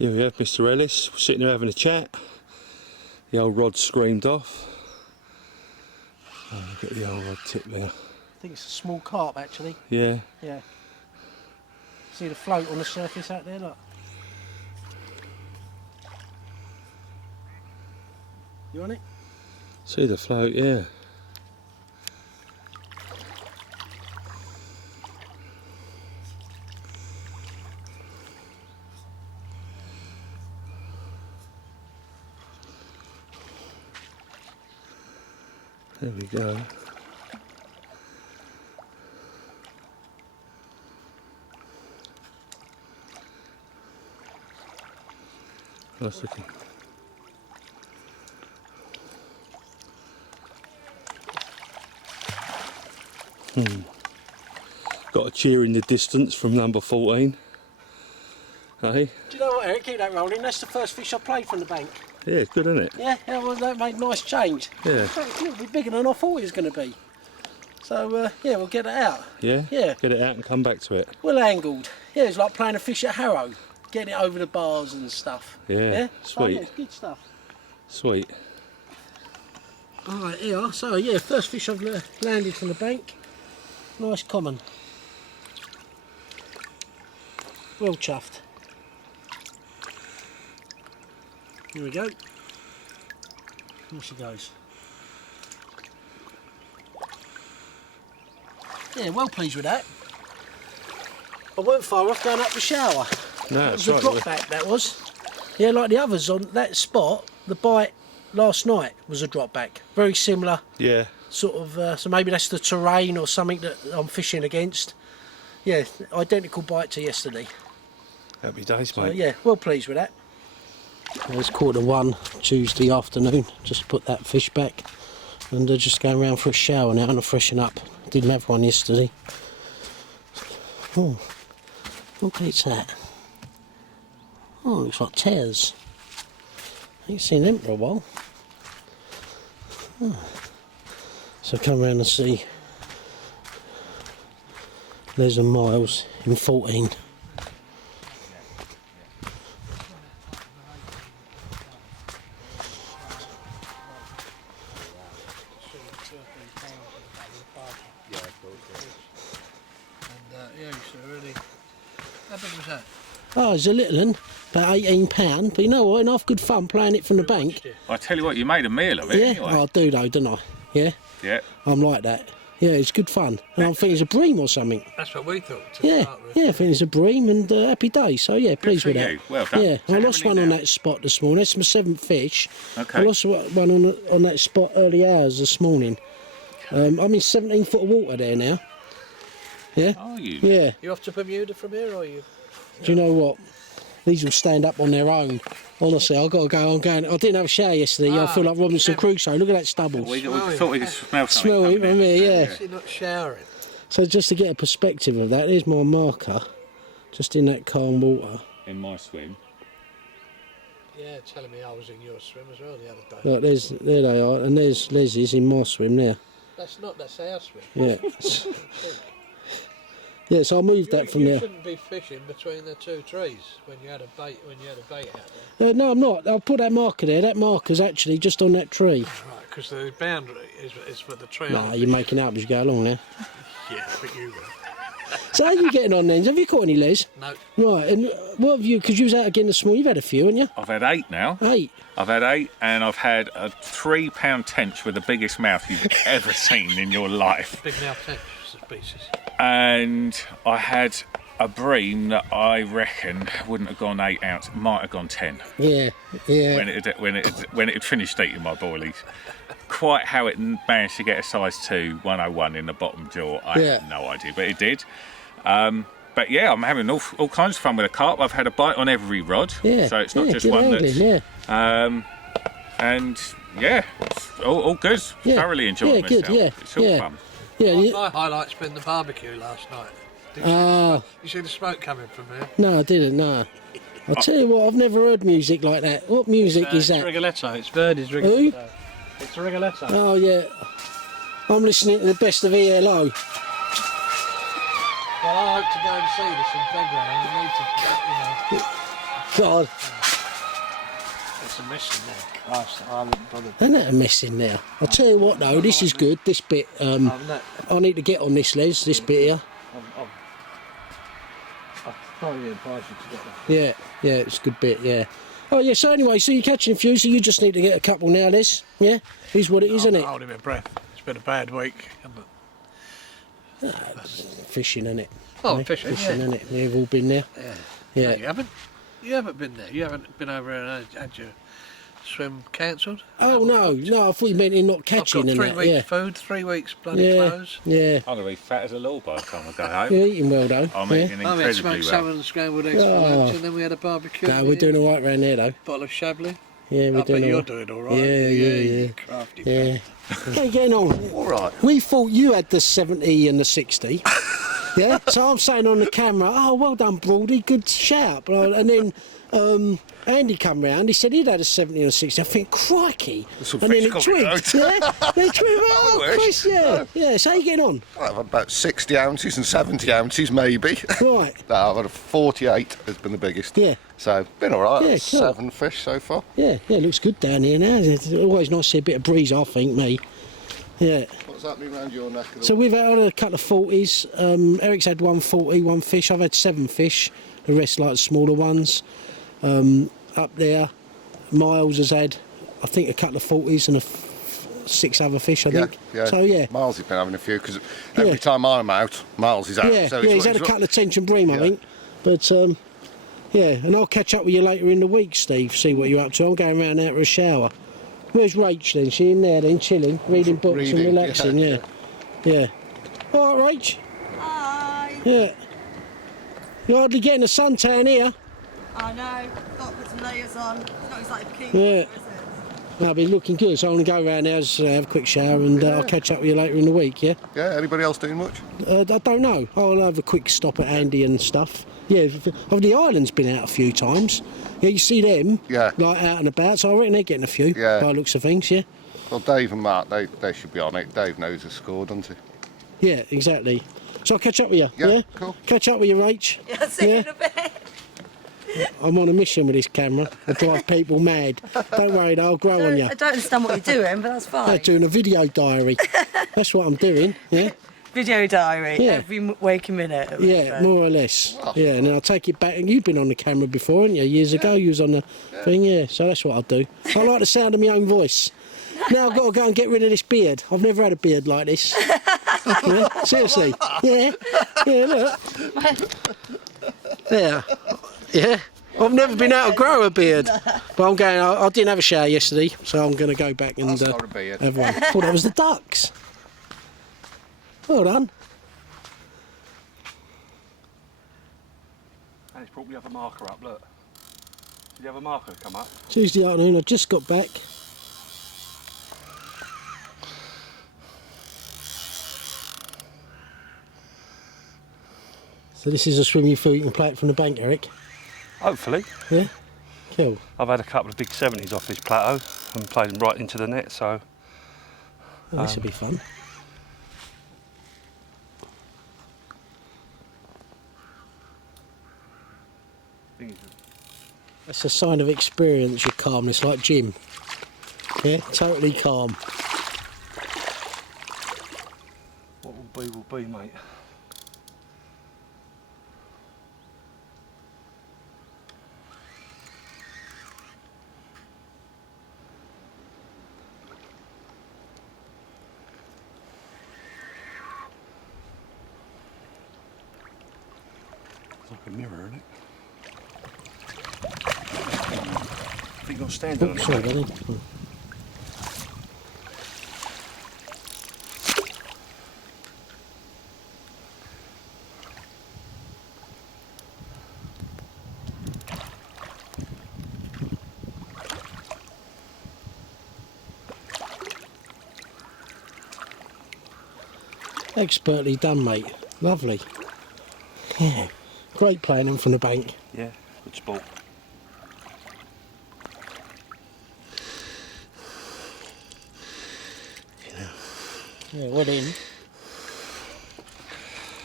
Here we have Mr. Ellis sitting there having a chat. The old rod screamed off. Oh, look at the old rod tip there. I think it's a small carp actually. Yeah. Yeah. See the float on the surface out there, look. You on it? See the float, yeah. There we go. Nice looking. Got a cheer in the distance from number 14. Hey? Do you know what, Eric? Keep that rolling. That's the first fish I played from the bank. Yeah, it's good, isn't it? Yeah, that made a nice change. Yeah. In fact, it's a little bit bigger than I thought it was going to be. So, yeah, we'll get it out. Yeah? Yeah. Get it out and come back to it. Well angled. Yeah, it's like playing a fish at Harrow. Getting it over the bars and stuff. Yeah, So, sweet. yeah, it's good stuff. Sweet. Alright, here. So, yeah, first fish I've landed from the bank. Nice common. Well chuffed. Here we go. Here she goes. Yeah, well pleased with that. I weren't far off going up the shower. No, That that's was a right. drop back, that was. Yeah, like the others on that spot, the bite last night was a drop back. Very similar, Yeah. sort of, so maybe that's the terrain or something that I'm fishing against. Yeah, identical bite to yesterday. Happy days, So mate. yeah, well pleased with that. It's 1:15 Tuesday afternoon. Just put that fish back and just going around for a shower now and a freshen up. Didn't have one yesterday. Oh, what bait's that? Oh, looks like tears. I ain't seen them for a while. Oh. So come round and see Les and Miles in 14. Oh, it's a little one, about £18, but you know what, enough good fun playing it from the bank. I tell you what, you made a meal of it Yeah, anyway. I do though, don't I? Yeah, Yeah. I'm like that. Yeah, it's good fun. And I'm thinking it's a bream or something. That's what we thought. Yeah, yeah, I think it's a bream and happy day. So yeah, pleased for with you. that. Well done. Yeah, So I how lost many one on now? that spot this morning. That's my 7th fish. Okay. I lost one on that spot early hours this morning. I'm in 17 foot of water there now. Yeah. Are you? Yeah. You off to Bermuda from here, or are you? Do you know what? These will stand up on their own. Honestly, I've got to go. I'm going. I didn't have a shower yesterday. I feel like Robinson Crusoe. Look at that stubble. We thought we could smell something. Smell it coming from in. here, yeah. You're not showering. So just to get a perspective of that, here's my marker, just in that calm water. In my swim. Yeah, telling me I was in your swim as well the other day. Look, there they are, and there's Leslie's in my swim there. That's our swim. Yeah. Yeah, so I moved that from you there. shouldn't be fishing between the two trees when you had a bait out there. No, I'm not. I'll put that marker there. That marker's actually just on that tree. Right, because the boundary is for the tree. Nah, you're making out as you go along there. Yeah, but you will. So how are you getting on then? Have you caught any, Les? No. Right, and what have you, because you was out again this morning, you've had a few, haven't you? I've had 8 now. 8. I've had 8, and I've had a 3-pound tench with the biggest mouth you've ever seen in your life. Big mouth tench species. And I had a bream that I reckon wouldn't have gone 8 ounce, it might have gone 10 Yeah, yeah. when it had finished eating my boilies. Quite how it managed to get a size 2 101 in the bottom jaw, I have no idea, but it did. But yeah, I'm having all kinds of fun with a carp. I've had a bite on every rod, Yeah, so it's not just good one angling, that's. yeah. And yeah, all good. Yeah, Thoroughly enjoying yeah, myself. good, yeah, It's all yeah. fun. Yeah, My highlight's been the barbecue last night. You see the smoke coming from there? no, I didn't, no. I'll tell you what, I've never heard music like that. What music is that? Rigoletto. It's Verdi's Who? It's Rigoletto. Oh, yeah. I'm listening to the best of ELO. Well, I hope to go and see this in February. We need to, God. There's a mess in there. I haven't bothered. Isn't that a mess in there? I'll tell you what though, this is good, this bit. I need to get on this, Les, this bit here. I'll probably advise you to get that. Yeah, it's a good bit, yeah. Oh yeah, so anyway, so you're catching a few, so you just need to get a couple now, Les. Yeah? Here's what it is, isn't it? I'm holding my breath. It's been a bad week. Fishing, innit? Oh, fishing, Fishing, yeah. innit? We've all been there. No, Yeah. you haven't. You haven't been there. You haven't been over and had your swim cancelled. Oh no, I thought you meant in not catching I've got and 3 that. weeks food, 3 weeks bloody Yeah, clothes. yeah. I'm going to be fat as a law by the time I go home. You're eating well though. I'm yeah. eating I had incredibly smoked well. salmon and scrambled eggs for lunch, and then we had a barbecue. No, we're doing all right round there though. Bottle of Chablis. Yeah, we're I bet doing all you're right. doing all right. Yeah. You crafty Yeah. man. How you getting on? All right. We thought you had the 70 and the 60. Yeah, so I'm saying on the camera, oh, well done, Broady, good shout. And then Andy come round, he said he'd had a 70 and a 60. I think, crikey. Some And then fish it coming twigged. out. Yeah, they twigged. Oh, wish. Chris, yeah. Yeah, so how you getting on? I've had about 60 ounces and 70 ounces maybe. Right. No, I've had a 48 has been the biggest. Yeah. So, been all right. Yeah, cool. 7 fish so far. Yeah, looks good down here now. It's always nice to see a bit of breeze, I think, me. Yeah. What's happening around your neck of the So we've had a couple of 40s. Eric's had 140, 1 fish. I've had 7 fish. The rest like smaller ones. Up there, Miles has had, I think, a couple of 40s and 6 other fish, I think. Yeah. So yeah. Miles has been having a few because Yeah. every time I'm out, Miles is out. Yeah, so he's had a couple of tension bream, I Yeah. think. But yeah, and I'll catch up with you later in the week, Steve. See what you're up to. I'm going round out for a shower. Where's Rach then? She in there then, chilling, reading books and Reading, relaxing. Yeah. All right, Rach. Hi. Yeah. You're hardly getting a suntan here. I know. Got to put some layers on. It's not exactly bikini, Yeah. is it? I'll be looking good, so I'm going to go round now, have a quick shower, and I'll catch up with you later in the week, yeah? Yeah, anybody else doing much? I don't know. I'll have a quick stop at Andy and stuff. Yeah, of the island's been out a few times. Yeah, you see them, Yeah. like out and about, so I reckon they're getting a few, Yeah. by the looks of things, yeah? Well, Dave and Mark, they should be on it. Dave knows the score, doesn't he? Yeah, exactly. So I'll catch up with you, Yeah, cool. Catch up with you, Rach. Yeah, see you in a bit. I'm on a mission with this camera. I drive people mad. Don't worry, though, I'll grow on you. I don't understand what you're doing, but that's I'm fine. doing a video diary. That's what I'm doing, yeah? Video diary, Yeah. every waking minute. Yeah, more or less. Yeah, and then I'll take it back. And you've been on the camera before, haven't you? Years ago, you was on the thing, yeah. So that's what I'll do. I like the sound of my own voice. Now I've got to go and get rid of this beard. I've never had a beard like this. Yeah, seriously. Yeah. Yeah, look. There. Yeah. I've never been able to grow a beard. But I'm going, I didn't have a shower yesterday, so I'm going to go back and That's not a beard. have one. Thought that was the ducks. Well done. And it's brought me other marker up, look. Did you have a marker come up? Tuesday afternoon, I just got back. So this is a swimming pool, you can play it from the bank, Eric. Hopefully. Yeah? Cool. I've had a couple of big 70s off this plateau and played them right into the net, so Well, this will be fun. That's a sign of experience, your calmness, like Jim. Yeah, totally calm. what will be, mate. It's like a mirror, isn't it? I think you're standing on Oh, it. sorry, buddy. Expertly done, mate. Lovely. Yeah. Great playing in from the bank. Yeah, good sport. Yeah, what in?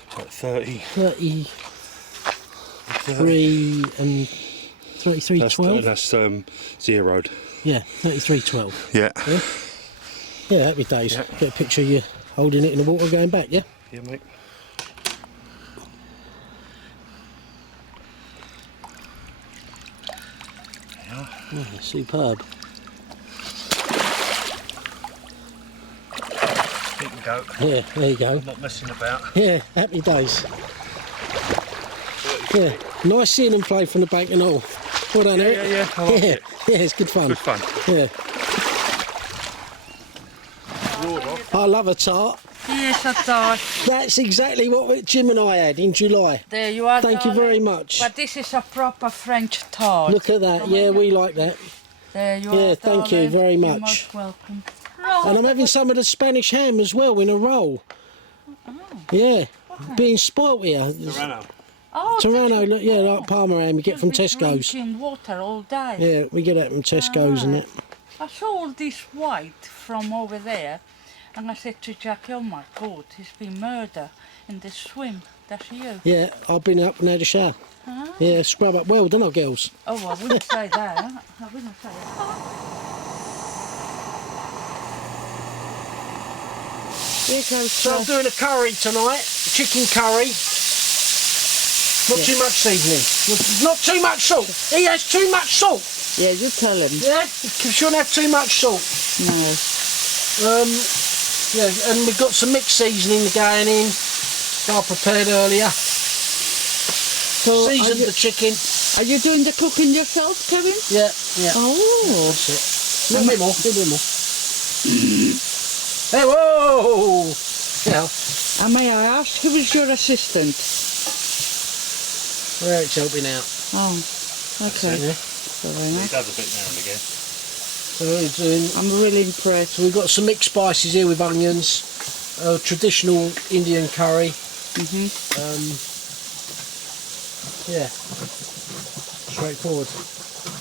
It's like 30. 33 and 33.12. That's zeroed. Yeah, 33.12. Yeah. Yeah, happy days. Yeah. Get a picture of you holding it in the water going back, yeah? Yeah, mate. Yeah, superb. There you go. Yeah, there you go. Not messing about. Yeah, happy days. Yeah, nice seeing them play from the bank and all. Well done, Eric. Yeah, I like it. Yeah, it's good fun. Good fun. Yeah. I love a tart. Yes, a tart. That's exactly what Jim and I had in July. There you are. Thank you darling. very much. But this is a proper French tart. Look at that. Yeah, we like that. There you Yeah, are. thank you darling. very You're much. most welcome. And I'm having some of the Spanish ham as well in a roll. Yeah, being spoilt here. Oh, Serrano, look, yeah, like Parma ham you get from you'll be Tesco's. drinking water all day. Yeah, we get that from Tesco's and that. I saw all this white from over there, and I said to Jackie, "Oh my God, he's been murdered in the swim." That's you. Yeah, I've been up and had a shower. Yeah, scrub up well, don't I, girls? Oh, I wouldn't say that. I wouldn't say that. Here goes So I'm doing a curry tonight, chicken curry. Not too much seasoning. Not too much salt. He has too much salt. Yeah, you tell him. Yeah, you shouldn't have too much salt. No. Yeah, and we've got some mixed seasoning going in that I prepared earlier. So Seasoned the chicken. are you doing the cooking yourself, Kevin? Yeah, yeah. Oh. That's it. A little bit more, a little bit more. Hey, whoa! Yeah, And may I ask, who is your assistant? Eric's helping out. Oh, okay. Yeah. Sorry, He no? does a bit now and again. So we're doing. I'm really impressed. So we've got some mixed spices here with onions, traditional Indian curry. Yeah, straightforward.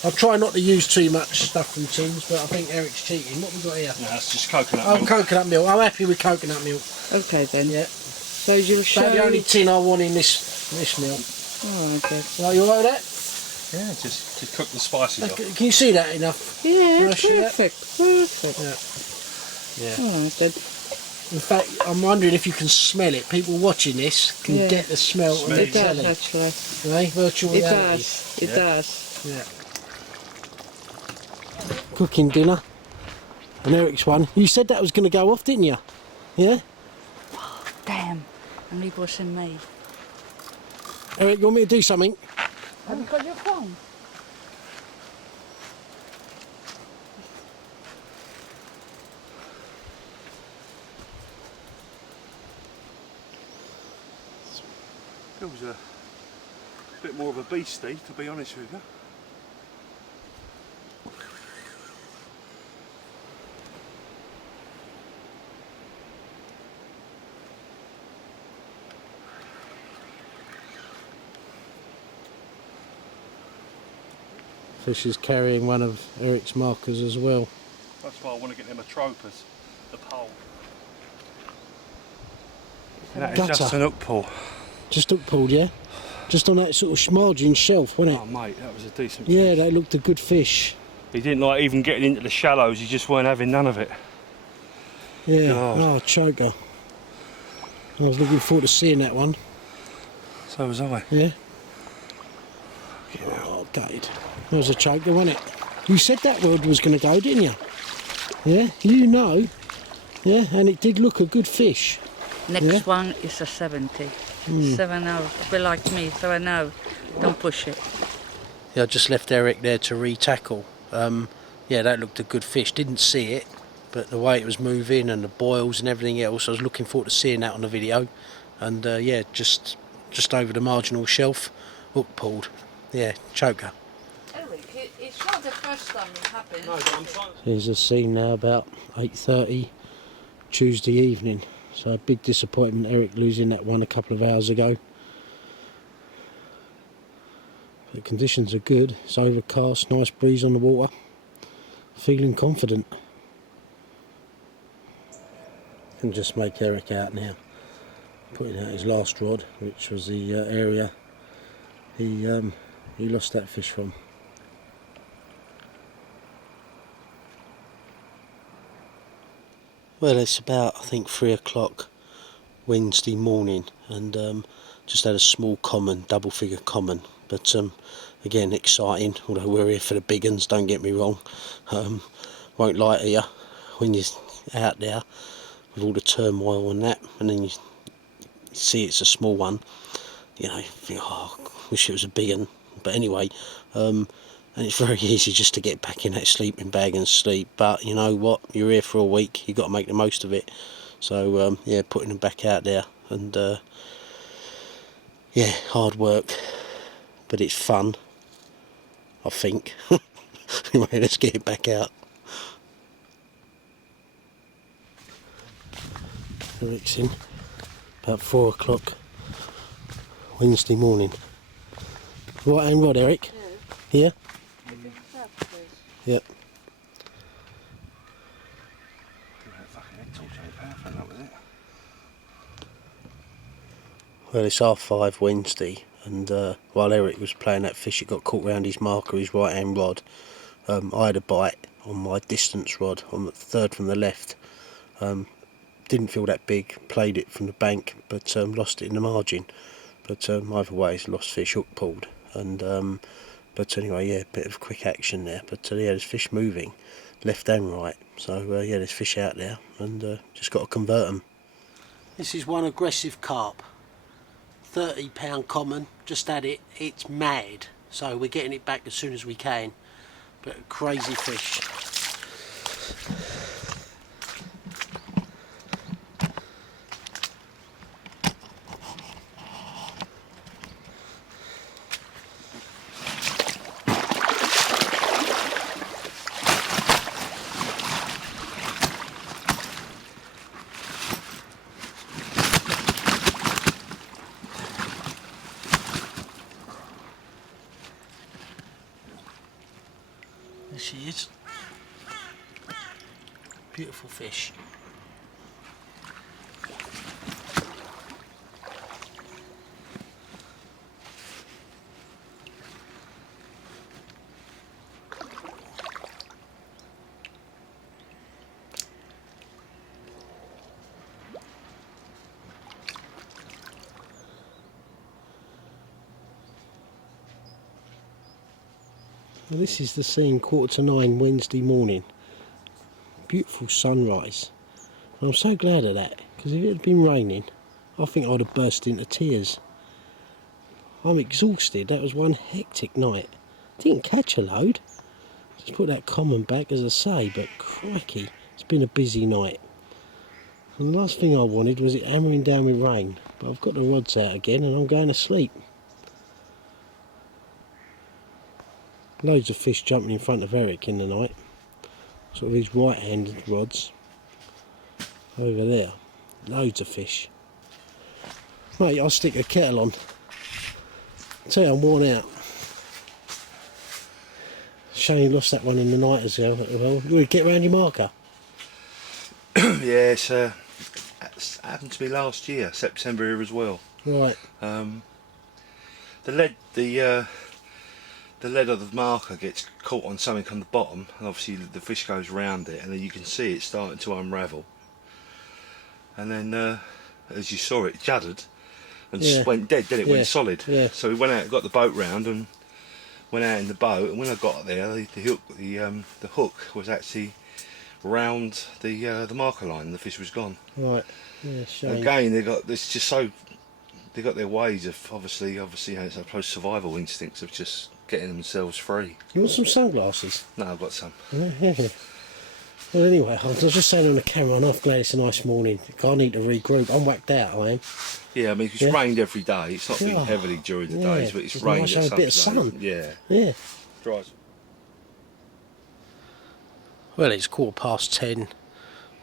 I'll try not to use too much stuff from tins, but I think Eric's cheating. What have we got here? No, that's just coconut Oh, milk. coconut milk. I'm happy with coconut milk. Okay then. Yeah, So you'll show. that's the only tin I want in this milk. Oh, okay. Right, you alright with that? Yeah, just cook the spices off. Can you see that enough? Yeah, Can I show that? perfect. Perfect. Yeah. All right then. In fact, I'm wondering if you can smell it. People watching this can Yeah. get the smell on the It does telly. actually. Right? Virtual It reality. does. It does. Yeah. Cooking dinner. And Eric's one. You said that was going to go off, didn't you? Yeah? Damn. And it wasn't me. Eric, you want me to do something? Have you got your phone? Feels a bit more of a beastie, to be honest with you. Fish is carrying one of Eric's markers as well. That's why I want to get them atropers, the pole. That is Gutter. just an hook pull. Just hook pulled, yeah? Just on that sort of margin shelf, wasn't it? Oh mate, that was a decent Yeah, fish. they looked a good fish. He didn't like even getting into the shallows, he just weren't having none of it. Yeah, God. oh, choker. I was looking forward to seeing that one. So was I. Yeah? Oh, gutted. That was a choker, wasn't it? You said that word was going to go, didn't you? Yeah, you know. Yeah, and it did look a good fish. Next Yeah. one is a 70. 7-0. A bit like me, so I know. Don't push it. Yeah, I just left Eric there to re-tackle. Yeah, that looked a good fish. Didn't see it, but the way it was moving and the boils and everything else, I was looking forward to seeing that on the video. And yeah, just over the marginal shelf, hook pulled. Yeah, choker. Eric, it's not the first time it happened. Here's a scene now about 8:30 Tuesday evening. So a big disappointment, Eric losing that one a couple of hours ago. The conditions are good. It's overcast, nice breeze on the water. Feeling confident. Can just make Eric out now. Putting out his last rod, which was the area he lost that fish from. Well, it's about, I think, 3 o'clock Wednesday morning, and just had a small common, double figure common, but again, exciting, although we're here for the big uns, don't get me wrong. Won't lie to you, when you're out there with all the turmoil and that, and then you see it's a small one, you know, you think, oh, wish it was a big one. But anyway, and it's very easy just to get back in that sleeping bag and sleep, but you know what, you're here for a week, you've got to make the most of it. So yeah, putting them back out there, and yeah, hard work, but it's fun, I think. Anyway, let's get it back out. Eric's in about 4 o'clock Wednesday morning. Right hand rod, Eric? Yeah. Yep. Well, it's 5:30 Wednesday, and while Eric was playing that fish, it got caught round his marker, his right hand rod. I had a bite on my distance rod, on the third from the left. Didn't feel that big, played it from the bank, but lost it in the margin. But either way, it's lost fish, hook pulled. And but anyway, yeah, bit of quick action there. But yeah, there's fish moving, left and right. So yeah, there's fish out there, and just got to convert them. This is one aggressive carp, £30 common. Just had it. It's mad. So we're getting it back as soon as we can. But crazy fish. There she is. Beautiful fish. Well, this is the scene 8:45 Wednesday morning. Beautiful sunrise. And I'm so glad of that, because if it had been raining, I think I'd have burst into tears. I'm exhausted. That was one hectic night. Didn't catch a load. Just put that common back, as I say, but crikey, it's been a busy night. And the last thing I wanted was it hammering down with rain. But I've got the rods out again and I'm going to sleep. Loads of fish jumping in front of Eric in the night. Sort of his right-handed rods. Over there. Loads of fish. Mate, I'll stick a kettle on. I tell you, I'm worn out. Shame you lost that one in the night as well. You want to get round your marker? Yeah, it's happened to me last year, September here as well. Right. The lead of the marker gets caught on something on the bottom, and obviously the fish goes round it, and then you can see it starting to unravel. And then, as you saw, it juddered and just went dead. Then it went solid. Yeah. So we went out, got the boat round, and went out in the boat. And when I got there, the hook was actually round the marker line, and the fish was gone. Right. Yeah. Shame. Again, they got their ways of obviously, I suppose survival instincts of just getting themselves free. You want some sunglasses? No, I've got some. Yeah. Well, anyway, I was just saying on the camera, I'm glad it's a nice morning. I need to regroup. I'm whacked out, I am. Yeah, I mean, it's rained every day. It's not been heavily during the days, but it's rained nice at to have some a bit of sun. Yeah. Yeah. Dries. Well, it's 10:15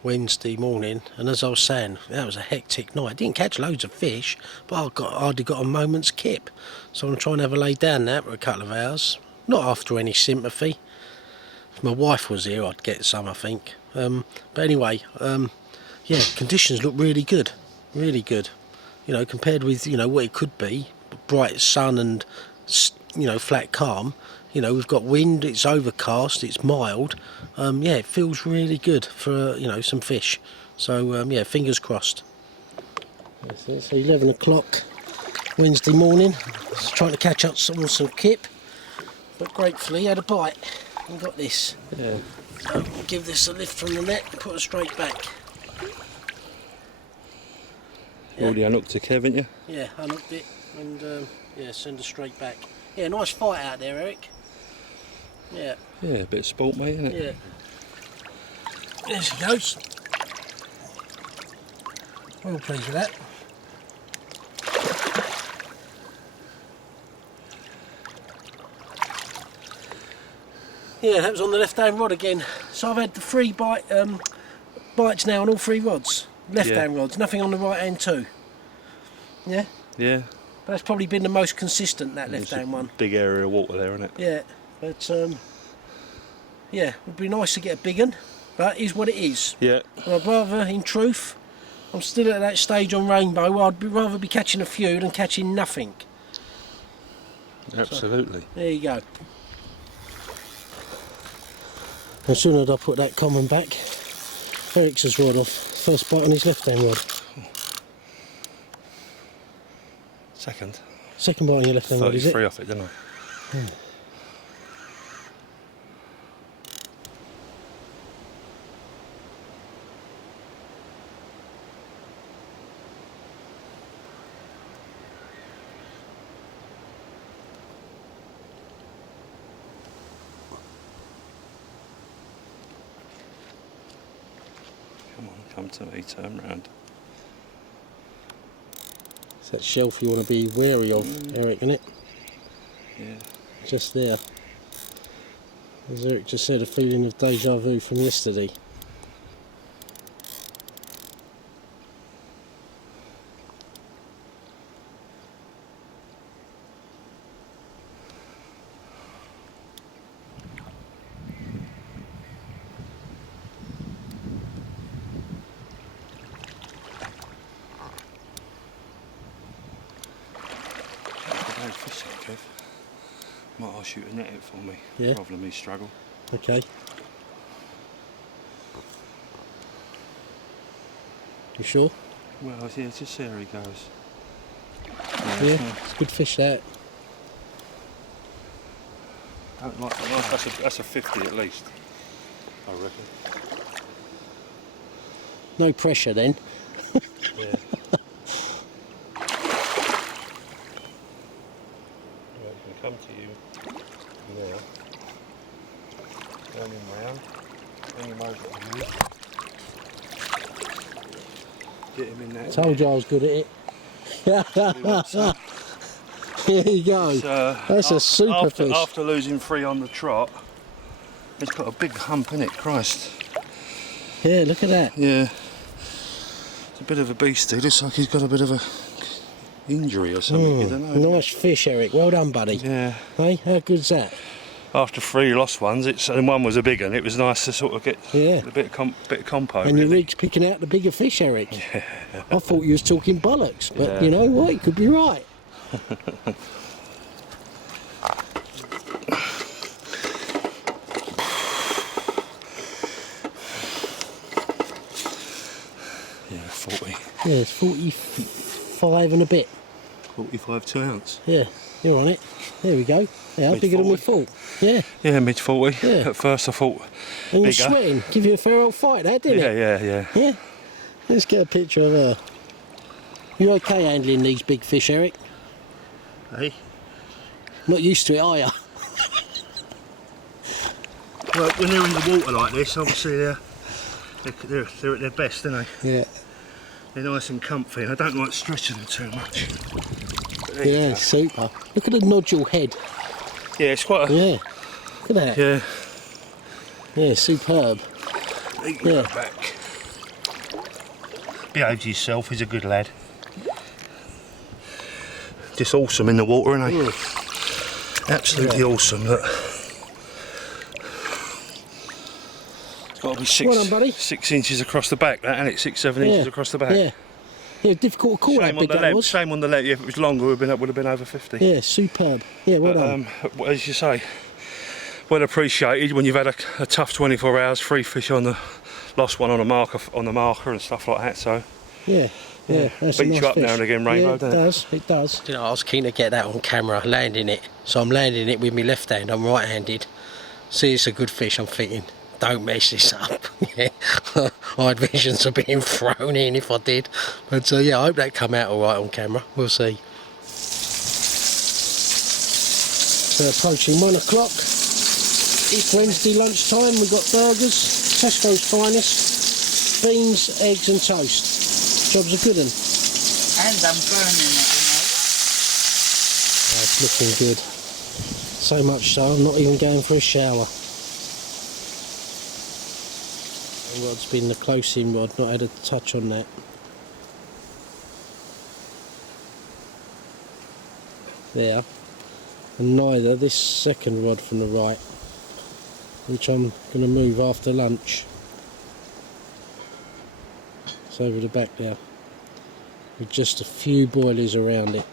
Wednesday morning, and as I was saying, that was a hectic night. I didn't catch loads of fish, but I hardly got a moment's kip. So I'm trying to have a lay down now for a couple of hours. Not after any sympathy. If my wife was here, I'd get some, I think. But anyway, yeah, conditions look really good. Really good. You know, compared with, you know, what it could be. Bright sun and, you know, flat calm. You know, we've got wind, it's overcast, it's mild. Yeah, it feels really good for, you know, some fish. So yeah, fingers crossed. That's it. So 11 o'clock Wednesday morning. Just trying to catch up on some kip, but gratefully had a bite and got this. Yeah. So give this a lift from the net and put her straight back. You already unhooked a Kev, haven't you? Yeah, unhooked it and yeah, send her straight back. Yeah, nice fight out there, Eric. Yeah. Yeah, a bit of sport, mate, isn't it? Yeah. There she goes. Well pleased with that. Yeah, that was on the left-hand rod again. So I've had the 3 bites now on all 3 rods. Left-hand rods, nothing on the right-hand too. Yeah? Yeah. But that's probably been the most consistent, that There's left-hand a one. Big area of water there, isn't it? Yeah, but yeah, it would be nice to get a big one, but it is what it is. Yeah. And I'd rather, in truth, I'm still at that stage on Rainbow where I'd rather be catching a few than catching nothing. Absolutely. So, there you go. As soon as I put that common back, Eric's has rod off. First bite on his left-hand rod. Second. Second bite on your left-hand rod, is it? 33 off it, didn't I? Come on, come to me, turn round. It's that shelf you want to be wary of, Eric, isn't it? Yeah. Just there. As Eric just said, a feeling of deja vu from yesterday. Midday Fishing, Kev. Might ask you to net it for me. Yeah. Rather than me struggle. Okay. You sure? Well, yeah, just see how he goes. Yeah, it's a good fish that. Don't like that's a 50 at least, I reckon. No pressure then. Yeah. Right, I can come to you now. Turn him round. Bring him over to you. Get him in that. Told you I was good at it. Here you go. That's a super fish. After losing 3 on the trot, he's got a big hump in it, Christ. Yeah, look at that. Yeah. It's a bit of a beastie. Looks like he's got a bit of a injury or something. You don't know. Nice fish, Eric. Well done, buddy. Yeah. Hey, how good's that? After 3 lost ones, and one was a big one, it was nice to sort of get a bit of compo. And really. your rig's picking out the bigger fish, Eric. Yeah. I thought you was talking bollocks, but you know what? You could be right. Yeah, 40. Yeah, it's 45 and a bit. 45 2 ounce. Yeah, you're on it. There we go. Yeah, bigger than we thought. Yeah. Yeah, mid 40. Yeah. At first I thought And you're bigger. sweating. Give you a fair old fight, that didn't it? Yeah. Yeah. Let's get a picture of her. You okay handling these big fish, Eric? Hey? Not used to it, are you? Well, when they're in the water like this, obviously they're at their best, aren't they? Yeah. They're nice and comfy, and I don't like stretching them too much. Yeah, super. Look at the nodule head. Yeah, it's quite a... Yeah. Look at that. Yeah. Yeah, superb. He can go back. Behaves himself, he's a good lad. Just awesome in the water, isn't he? Absolutely awesome, look. It's got to be 6, Well done, buddy. 6 inches across the back, that, and it's 6, 7 inches across the back. Yeah. Yeah, difficult to call Shame how on big the that length. was. Shame on the length. If it was longer, would have been over 50. Yeah, superb. Yeah, well done. As you say, well appreciated when you've had a tough 24 hours, 3 fish on the lost one on a marker and stuff like that. So Yeah. Yeah, that's a beats nice you up fish. now and again, Rainbow, yeah, doesn't it? It does. You know, I was keen to get that on camera, landing it. So I'm landing it with my left hand, I'm right-handed. See, it's a good fish, I'm thinking, don't mess this up. Yeah, I had visions of being thrown in if I did. But yeah, I hope that come out alright on camera, we'll see. So approaching 1 o'clock. It's Wednesday lunchtime, we've got burgers, Tesco's finest, beans, eggs and toast. Job's a good one. And I'm burning it, Oh, it's looking good. So much so, I'm not even going for a shower. The rod's been the close-in rod, not had a touch on that. There. And neither this second rod from the right, which I'm going to move after lunch. It's over the back there, with just a few boilies around it.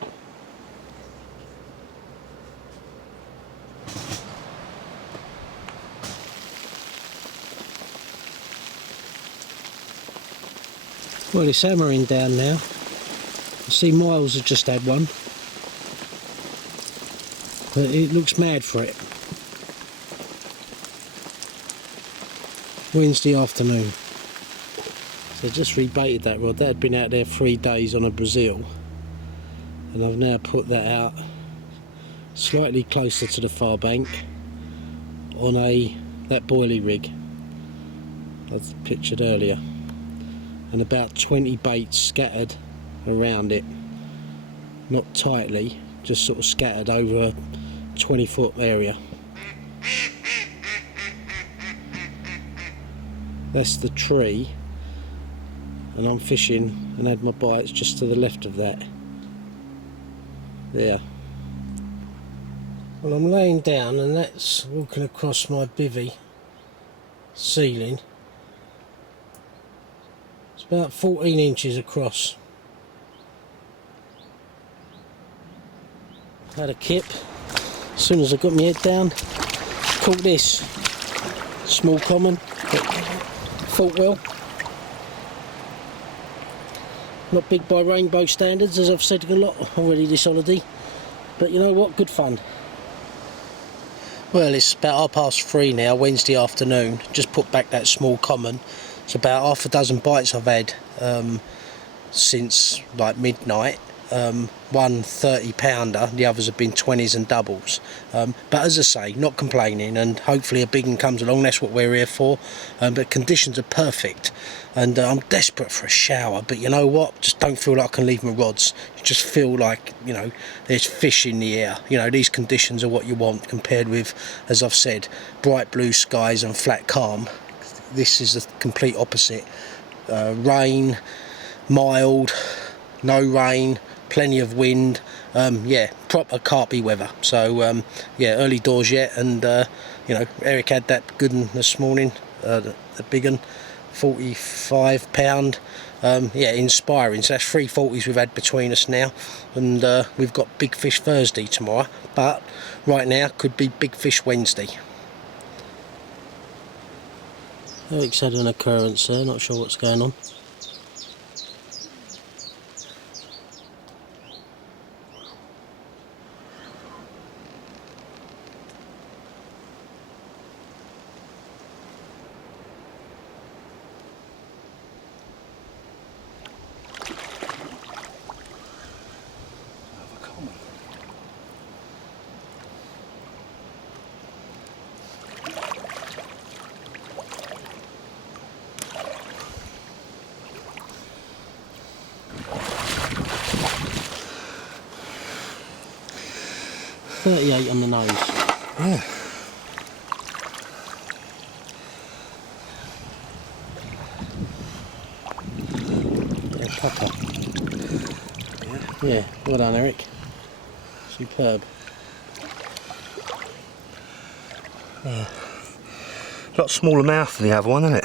Well, it's hammering down now. You see Miles has just had one, but it looks mad for it. Wednesday afternoon. So I just rebaited that rod. That had been out there 3 days on a Brazil, and I've now put that out slightly closer to the far bank on that boilie rig I've pictured earlier, and about 20 baits scattered around it, not tightly, just sort of scattered over a 20-foot area. That's the tree, and I'm fishing and had my bites just to the left of that. There. Well, I'm laying down and that's walking across my bivvy ceiling. It's about 14 inches across. Had a kip. As soon as I got my head down, caught this. Small common, thought well. Not big by rainbow standards, as I've said a lot already this holiday, but you know what, good fun. Well, it's about 3:30 now, Wednesday afternoon. Just put back that small common. It's about half a dozen bites I've had since like midnight. One 30-pounder, the others have been 20s and doubles. But as I say, not complaining, and hopefully a big one comes along, that's what we're here for. But conditions are perfect, and I'm desperate for a shower, but you know what, just don't feel like I can leave my rods. You just feel like, you know, there's fish in the air. You know, these conditions are what you want, compared with, as I've said, bright blue skies and flat calm. This is the complete opposite. Rain, mild, no rain, plenty of wind, yeah, proper carpy weather. So yeah, early doors yet, and you know, Eric had that good one this morning, the big one, 45-pound. Yeah, inspiring. So that's 3 40s we've had between us now, and we've got Big Fish Thursday tomorrow, but right now could be Big Fish Wednesday. Eric's had an occurrence there, not sure what's going on. .38 on the nose. Yeah. Yeah, pupper. Yeah, well done, Eric. Superb. A lot smaller mouth than the other one, isn't it?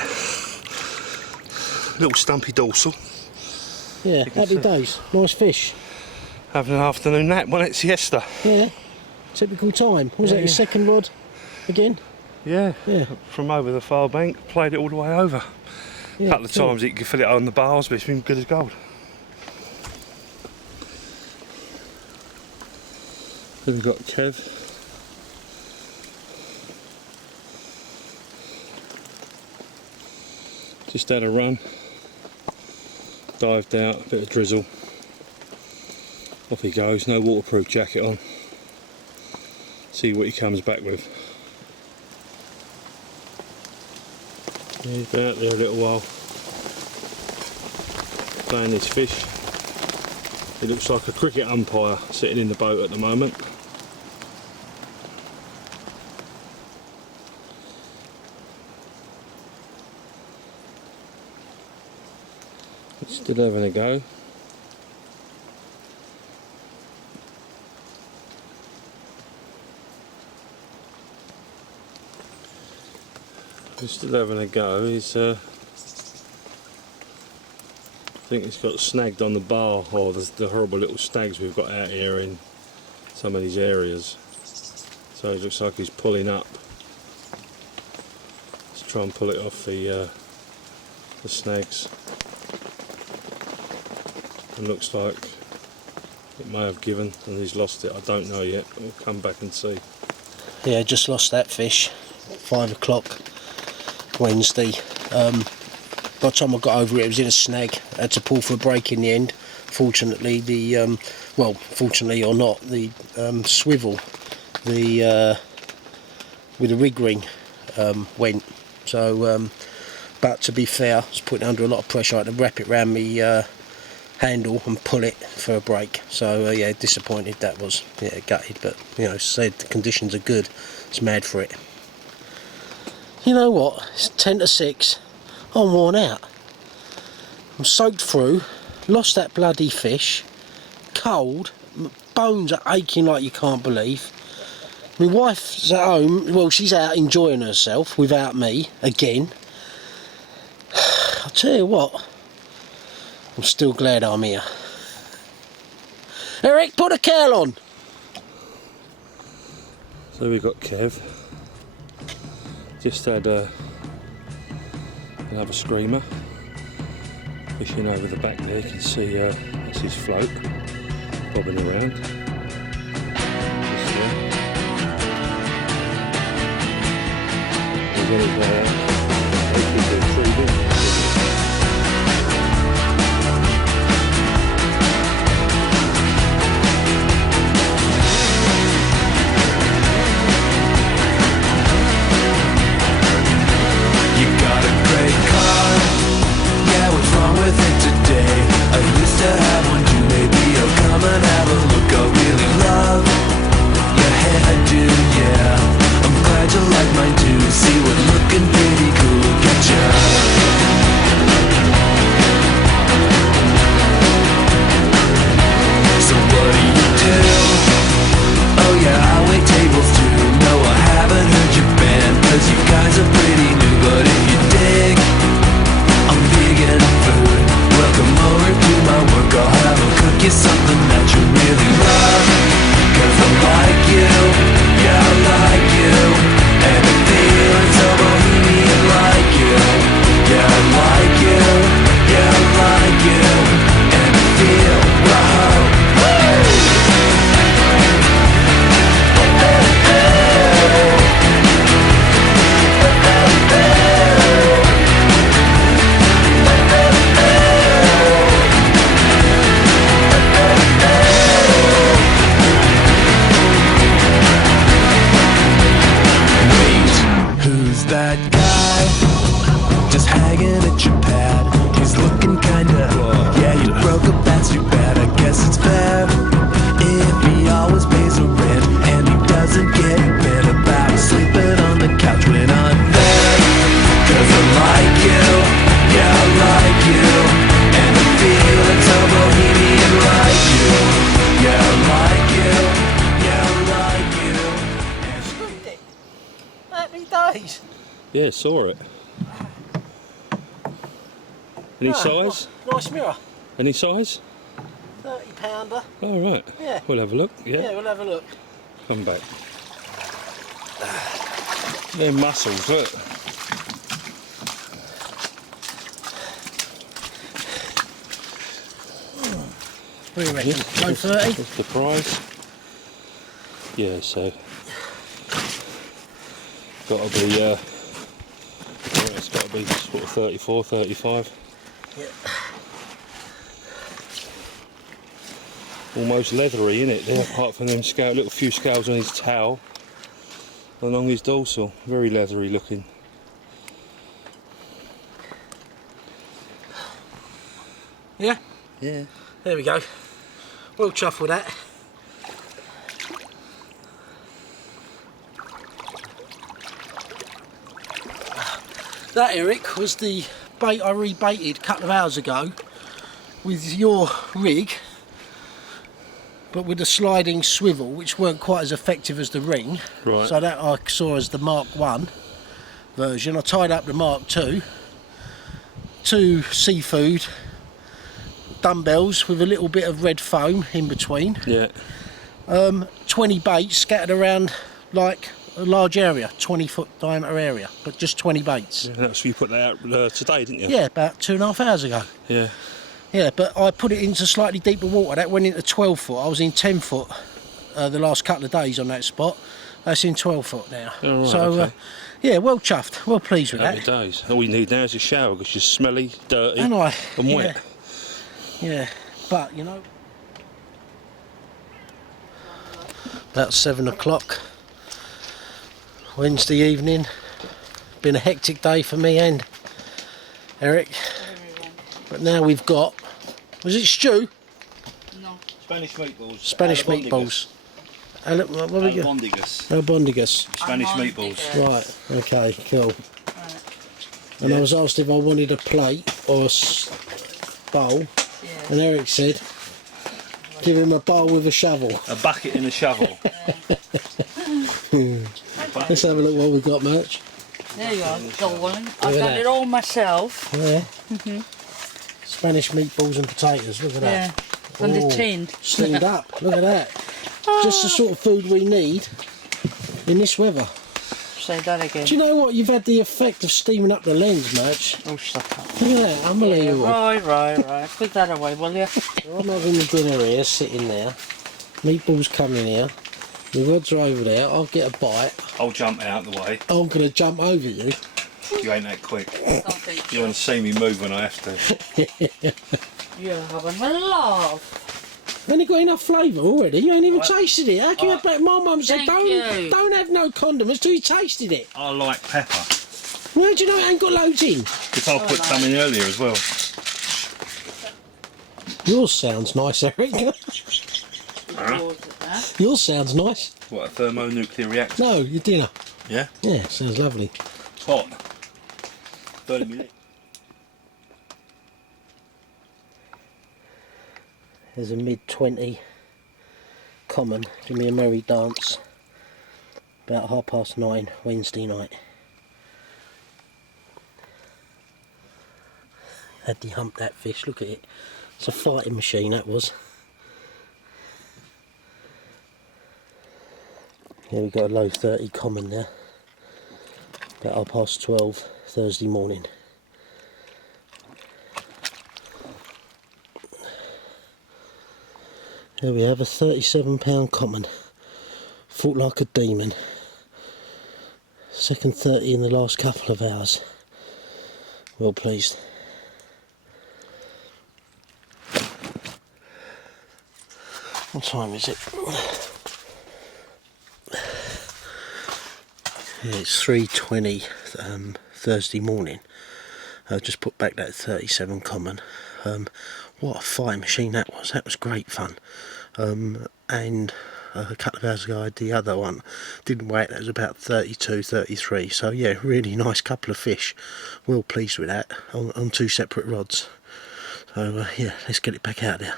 Little stumpy dorsal. Yeah, happy days. Nice fish. Having an afternoon nap, wasn't it? Siesta. Yeah. Typical time. What was that, your second rod again? Yeah, Yeah. from over the far bank, played it all the way over. Yeah, A couple of cool. times you could fill it on the bars, but it's been good as gold. Then we've got Kev. Just had a run, dived out, a bit of drizzle. Off he goes, no waterproof jacket on. See what he comes back with. Yeah, he's been out there a little while, playing his fish. He looks like a cricket umpire sitting in the boat at the moment. Still having a go. He's still having a go. He's I think he's got snagged on the bar, or the horrible little snags we've got out here in some of these areas. So it looks like he's pulling up. Let's try and pull it off the snags. It looks like it may have given and he's lost it. I don't know yet. We'll come back and see. Yeah, just lost that fish. 5 o'clock Wednesday. By the time I got over it was in a snag. I had to pull for a break in the end. Fortunately, the well, fortunately or not, the swivel, with the rig ring, went. So, but to be fair, I was putting under a lot of pressure. I had to wrap it around me handle and pull it for a break. So yeah, disappointed that was. Yeah, gutted, but you know, said the conditions are good. It's mad for it. You know what? It's 10 to 6. I'm worn out. I'm soaked through. Lost that bloody fish. Cold. My bones are aching like you can't believe. My wife's at home. Well, she's out enjoying herself without me again. I'll tell you what. I'm still glad I'm here. Eric, put a curl on. So we've got Kev. Just had another screamer. Fishing over the back there, you can see that's his float bobbing around. Just there. He's on his way out. Hopefully retrieving. Yeah, saw it. Any size? Nice mirror. Any size? 30 pounder. Oh, right. Yeah. We'll have a look. Yeah. Yeah, we'll have a look. Come back. They're mussels, look. What do you reckon? Low 30? That's the prize. Yeah, so gotta be it's gotta be sort of 34, 35. Yeah. Almost leathery, isn't it? There, apart from them little few scales on his tail, along his dorsal, very leathery looking. Yeah? Yeah. There we go. Well chuffed with that. That, Eric, was the bait I rebaited a couple of hours ago with your rig, but with a sliding swivel, which weren't quite as effective as the ring. Right. So that I saw as the Mark 1 version. I tied up the Mark 2, 2 seafood dumbbells with a little bit of red foam in between. Yeah. 20 baits scattered around like a large area, 20-foot diameter area, but just 20 baits. Yeah, that's you put that out today, didn't you? Yeah, about 2.5 hours ago. Yeah. Yeah, but I put it into slightly deeper water. That went into 12 foot. I was in 10 foot the last couple of days on that spot. That's in 12 foot now. Oh, right, so, okay. Yeah, well chuffed. Well pleased with Happy that. days. All you need now is a shower because you're smelly, dirty, And wet. Yeah, but you know, about 7 o'clock Wednesday evening. Been a hectic day for me and Eric. But now we've got, was it stew? No. Spanish meatballs. Spanish meatballs. What have we got? Albondigas. Albondigas. Spanish Albondigas. meatballs. Right, okay, cool. And I was asked if I wanted a plate or a bowl, Yeah. and Eric said, give him a bowl with a shovel. A bucket and a shovel. Let's have a look what we've got, Merch. There you are, golden. I've at done that. it all myself. Yeah. Spanish meatballs and potatoes, look at Yeah. that. On the Oh, tin. Steamed up, look at that. Just the sort of food we need in this weather. Say that again. Do you know what? You've had the effect of steaming up the lens, Merch. Oh, shut up. Look at that, unbelievable. Right. Put that away, will you? I'm having the dinner here, sitting there. Meatballs coming here. The rods are over there. I'll get a bite. I'll jump out the way. I'm going to jump over you. You ain't that quick. Don't think You want to see me move when I have to. you're having a laugh. Ain't it got enough flavour already? You ain't even tasted it. How can you have, my mum said, Thank you. don't have no condiments till you tasted it. I like pepper. Where do you know it ain't got loads in? Because I'll put some in earlier as well. Yours sounds nice, Eric. Yours sounds nice. What, a thermonuclear reactor? No, your dinner. Yeah? Yeah, sounds lovely. It's hot. 30 minutes. There's a mid-20 common. Give me a merry dance. About 9:30 Wednesday night. Had to hump that fish, look at it. It's a fighting machine, that was. Here we've got a low 30 common now. About 12:30 Thursday morning. Here we have a 37 common. Fought like a demon. Second 30 in the last couple of hours. Well pleased. What time is it? Yeah, it's 3:20 Thursday morning. I just put back that 37 common. What a fighting machine that was. That was great fun. And a couple of hours ago I had the other one. Didn't weigh it, that was about 32, 33. So yeah, really nice couple of fish. Well pleased with that on 2 separate rods. So yeah, let's get it back out there.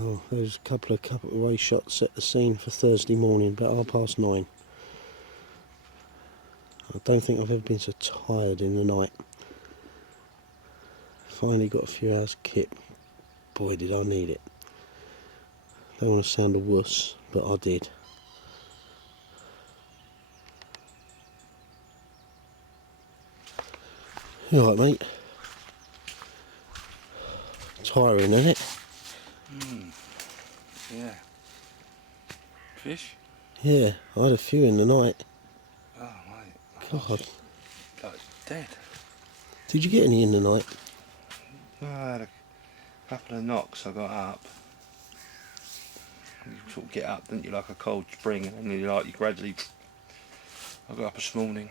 Oh, there's a couple of away shots set the scene for Thursday morning, about 9:30. I don't think I've ever been so tired in the night. Finally got a few hours kit. Boy, did I need it. Don't want to sound a wuss, but I did. You alright, mate? Tiring, isn't it? Yeah. Fish? Yeah, I had a few in the night. Oh, mate. God. Like dead. Did you get any in the night? No, I had a couple of knocks. I got up. You sort of get up, didn't you, like a cold spring, and then you gradually. I got up this morning,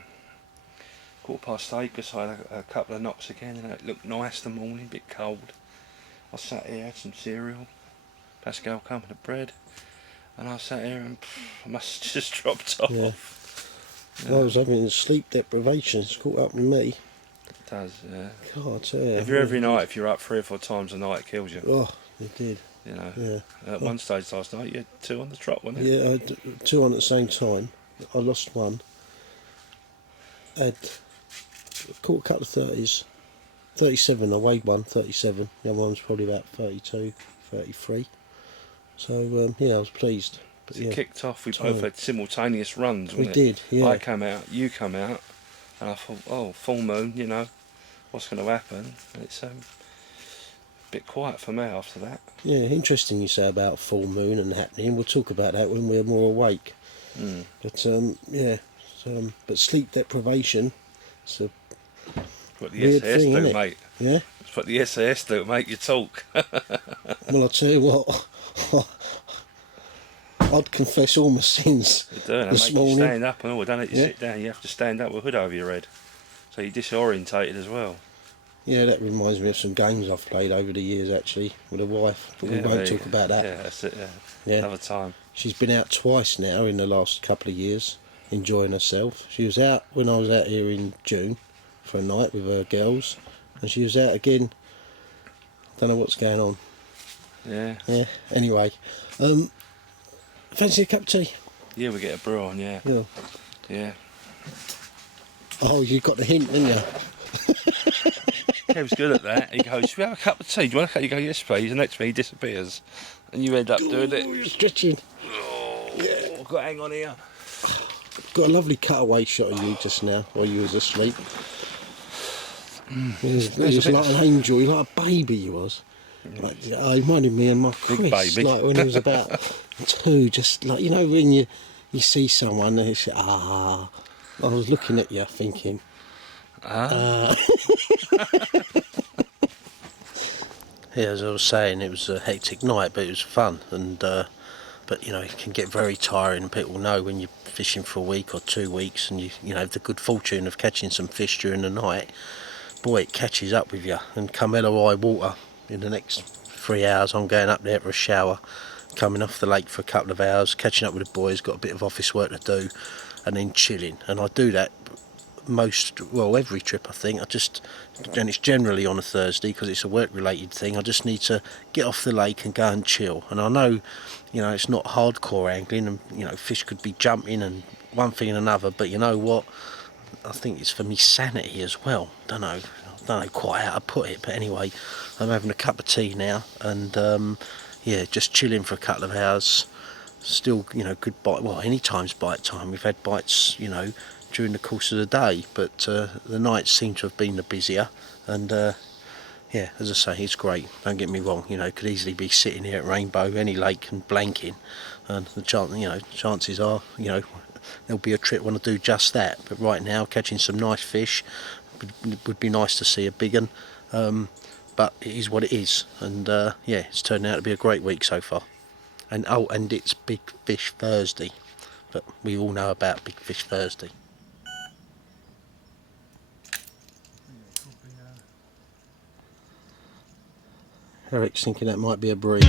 8:15, because I had a couple of knocks again, and it looked nice the morning, a bit cold. I sat here, had some cereal. Pascal come with the bread, and I sat here and I must have just dropped off. Yeah. I was having sleep deprivation. It's caught up with me. It does, yeah. God, I tell you. Every night, if you're up 3 or 4 times a night, it kills you. Oh, it did. You know. Yeah. At one stage last night, you had 2 on the trot, wasn't it? Yeah, I had 2 on at the same time. I lost one. Had caught a couple of 30s. 37, I weighed one, 37. The other one was probably about 32, 33. So, yeah, I was pleased. But, It yeah, kicked off, we tired. both had simultaneous runs, We wasn't it? did, yeah. I come out, you come out, and I thought, oh, full moon, you know, what's going to happen? And it's a bit quiet for me after that. Yeah, interesting you say about full moon and happening. We'll talk about that when we're more awake. But, yeah, but sleep deprivation, it's a What the weird SAS thing, do, innit? mate. Yeah? It's what the SAS do, make you talk. Well, I'll tell you what, I'd confess all my sins They do, and they this make you morning. stand up and all, don't it? You Yeah. sit down, you have to stand up with a hood over your head. So you're disorientated as well. Yeah, that reminds me of some games I've played over the years, actually, with a wife. But we Yeah, won't talk about that. Yeah, that's it, yeah. Yeah. Another time. She's been out twice now in the last couple of years, enjoying herself. She was out when I was out here in June for a night with her girls, and she was out again. Don't know what's going on. Yeah. Yeah, anyway. Fancy a cup of tea? Yeah, we get a brew on, yeah. Yeah. Yeah. Oh, you got the hint, didn't you? Kev's good at that. He goes, should we have a cup of tea? Do you want a cup? You go, yes please. And next minute he disappears. And you end up doing Oh, it. you're stretching. Oh, I've got to hang on here. Got a lovely cutaway shot of you just now while you was asleep. He was like an angel, he was like a baby he was. Like, he reminded me of my Chris, baby. like when he was about 2, just like, you know, when you see someone and it's, I was looking at you thinking, Yeah, as I was saying, it was a hectic night, but it was fun, and but you know, it can get very tiring, and people know when you're fishing for a week or 2 weeks and you know, have the good fortune of catching some fish during the night, boy, it catches up with you. And come hell or high water, in the next 3 hours I'm going up there for a shower, coming off the lake for a couple of hours, catching up with the boys, got a bit of office work to do, and then chilling. And I do that every trip, I think. And it's generally on a Thursday because it's a work related thing. I just need to get off the lake and go and chill. And I know, you know, it's not hardcore angling, and you know, fish could be jumping and one thing and another, but you know what, I think it's for me sanity as well. I don't know quite how to put it, but anyway, I'm having a cup of tea now, and yeah, just chilling for a couple of hours. Still, you know, good bite. Well, any time's bite time. We've had bites, you know, during the course of the day, but the nights seem to have been the busier. And yeah, as I say, it's great. Don't get me wrong. You know, could easily be sitting here at Rainbow, any lake, and blanking. And the chances are, you know, there'll be a trip when I do just that. But right now, catching some nice fish would be nice to see a big one. But it is what it is, and yeah, it's turned out to be a great week so far. And and it's Big Fish Thursday, but we all know about Big Fish Thursday. Eric's thinking that might be a breed.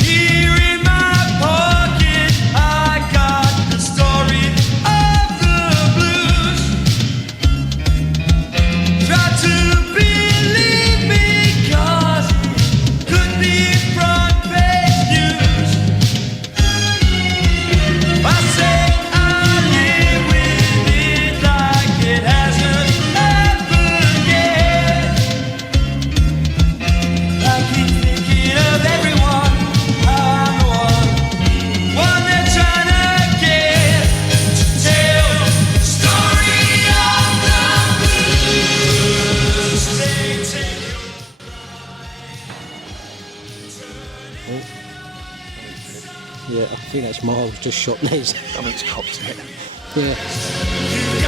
Here in my pocket, I got the story of the blue. Yeah, I think that's Miles just shot Les. I mean, it's copped it. Yeah.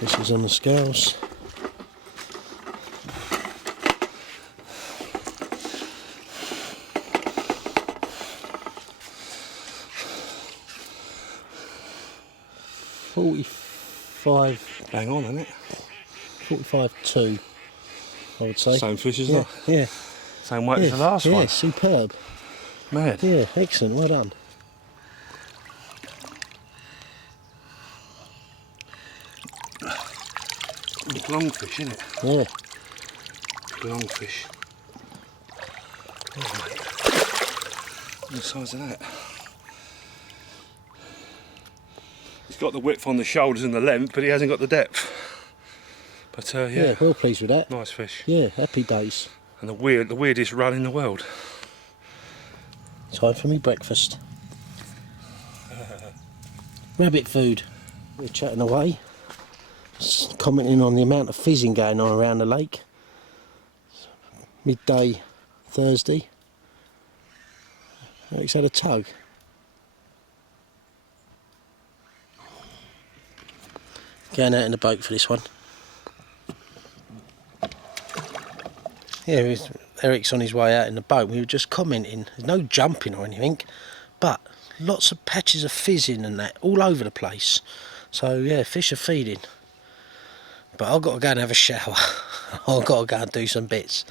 This is on the scales. $45. Bang on, isn't it? 45.2, I would say. Same fish as Yeah, that. yeah. Same weight as the last Yeah, one. superb. Mad. Yeah, excellent, well done. It's long fish, isn't it? Yeah. Long fish. Oh, mate. What the size of that? He's got the width on the shoulders and the length, but he hasn't got the depth. But Yeah, well pleased with that. nice fish. Yeah, happy days. And the weirdest run in the world. Time for me breakfast. Rabbit food. We're chatting away, just commenting on the amount of fizzing going on around the lake. Midday Thursday. Eric's had a tug. Going out in the boat for this one. Yeah, Eric's on his way out in the boat. We were just commenting. There's no jumping or anything, but lots of patches of fizzing and that all over the place. So yeah, fish are feeding. But I've got to go and have a shower. I've got to go and do some bits.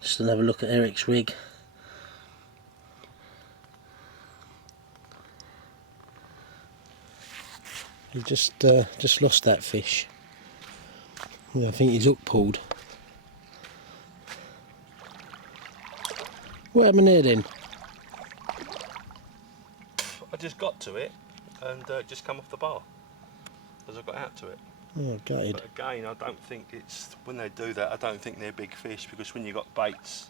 Just another look at Eric's rig. He just lost that fish. Yeah, I think he's hook pulled. What happened there then? I just got to it and just come off the bar as I got out to it. Oh, gutted. But again, I don't think it's, when they do that, I don't think they're big fish, because when you've got baits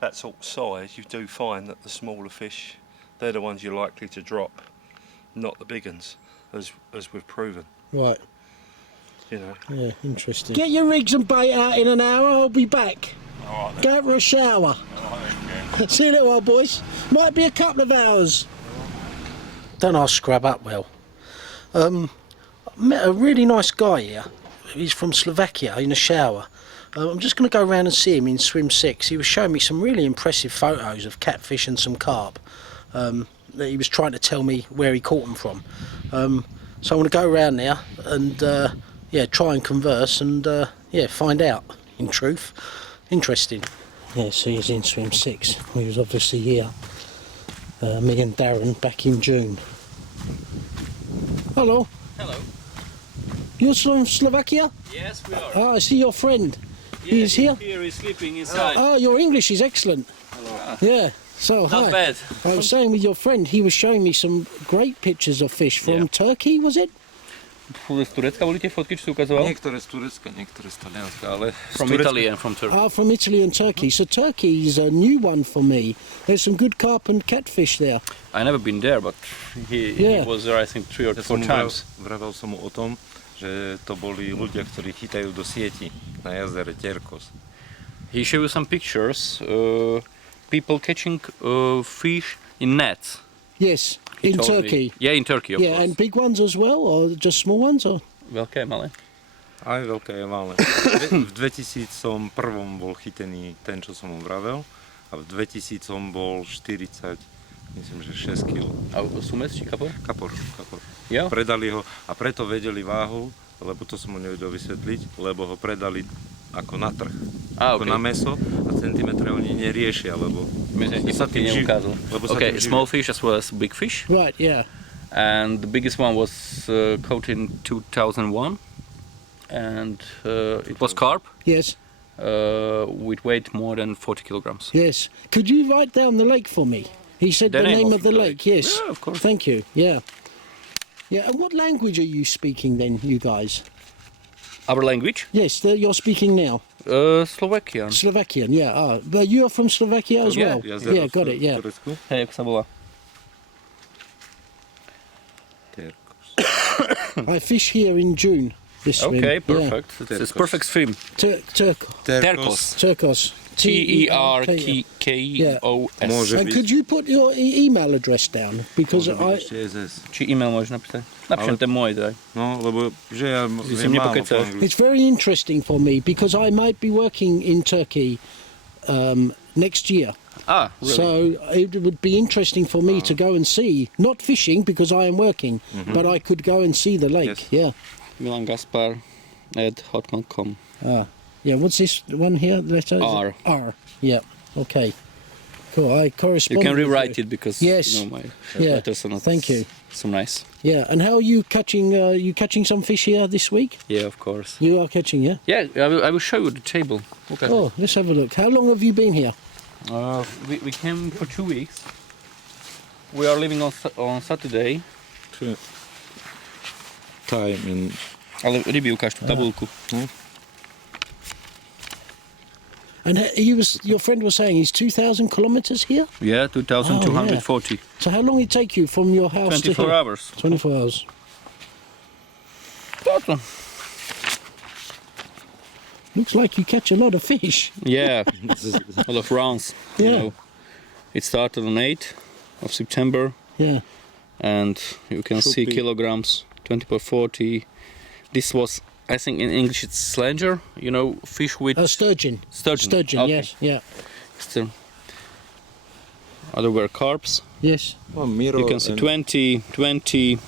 that sort of size, you do find that the smaller fish, they're the ones you're likely to drop, not the big ones, as we've proven. Right. You know. Yeah, interesting. Get your rigs and bait out in an hour, I'll be back. All right, Go for a shower. all right, yeah. See you in a little while, boys. Might be a couple of hours. Don't I scrub up well? I met a really nice guy here. He's from Slovakia, in a shower. I'm just going to go around and see him in swim 6. He was showing me some really impressive photos of catfish and some carp. That he was trying to tell me where he caught them from. So I'm going to go around there and yeah, try and converse and yeah, find out. In truth, interesting. Yeah, so he's in swim 6. He was obviously here. Me and Darren back in June. Hello. Hello. You're from Slovakia? Yes, we are. Ah, I see your friend. He is here? Here he's sleeping inside. Oh, your English is excellent. Yeah. So, Not hi. bad. I was saying with your friend, he was showing me some great pictures of fish from Turkey, was it? Z Turecka boli tie fotky, čo si ukazoval? Niektoré z Turecka, niektoré z Talianska, ale... From Italy and from Turkey. Ah, from Italy and Turkey. So Turkey is a new one for me. There's some good carp and catfish there. I never been there, but he was there I think 3 or 4 times. Vravel som mu o tom, že to boli ľudia, ktorí chytajú do sieti na jazere Terkos. He showed you some pictures, people catching fish in nets. Yes, in Turkey. Yeah, in Turkey, of course. Yeah, and big ones as well, or just small ones? Or? Veľké, malé. Aj veľké, aj malé. V 2001 bol chytený ten, čo som mu vravel, a v 2000 bol 40, myslím, že 6 kg. A sumec či kapor? Kapor. Jo? Predali ho a preto vedeli váhu, lebo to som mu nevedel vysvetliť, lebo ho predali ako na trh, ako na mäso a centimetre oni neriešia, lebo sa tým neukázal. Okay, small živia. fish as well as big fish. Right, yeah. And the biggest one was caught in 2001, and it was carp. Yes. With weight more than 40 kilograms. Yes. Could you write down the lake for me? He said the name of the lake. Yes. Yeah, of course. Thank you. Yeah. Yeah. And what language are you speaking then, you guys? Our language? Yes, you're speaking now. Slovakian. Slovakian, yeah. Ah, but you are from Slovakia as well. Yeah, got it. Yeah. Hey, jak sa volá? I fish here in June. This swim. Okay, perfect. Yeah. It's perfect swim. Terkos. T-E-R-K-O-S. And could you put your email address down? Because I... Či email môžeš napísať? Napíšem ten môj, daj. No, lebo že ja viem málo po anglicky. It's very interesting for me because I might be working in Turkey next year. Ah, really? So it would be interesting for me to go and see, not fishing because I am working, but I could go and see the lake. Yes. Yeah. Milan Gaspar at hotmail.com. Ah, yeah. What's this one here? Letter? R. R. Yeah. Okay. Cool. I correspond. You can rewrite it because yes. you know, my letters are not Thank you. so nice. Yeah. And how are you catching? You catching some fish here this week? Yeah, of course. You are catching, yeah. Yeah, I will show you the table. Okay. Oh, let's have a look. How long have you been here? We came for 2 weeks. We are leaving on Saturday. Time in... Ale ryby ukáž tú tabulku. And your friend was saying he's 2,000 kilometers here? Yeah, 2,240. Yeah. So how long it take you from your house to here? 24 hours. 24 hours. Looks like you catch a lot of fish. Yeah, a lot of rounds. Yeah. You know, it started on 8th of September. Yeah. And you can see kilograms, 20 per 40. This was, I think in English it's slanger, you know, fish with... Sturgeon. Sturgeon, okay. Yes, yeah. Still. Other were carps. Yes. You can see 20, 20,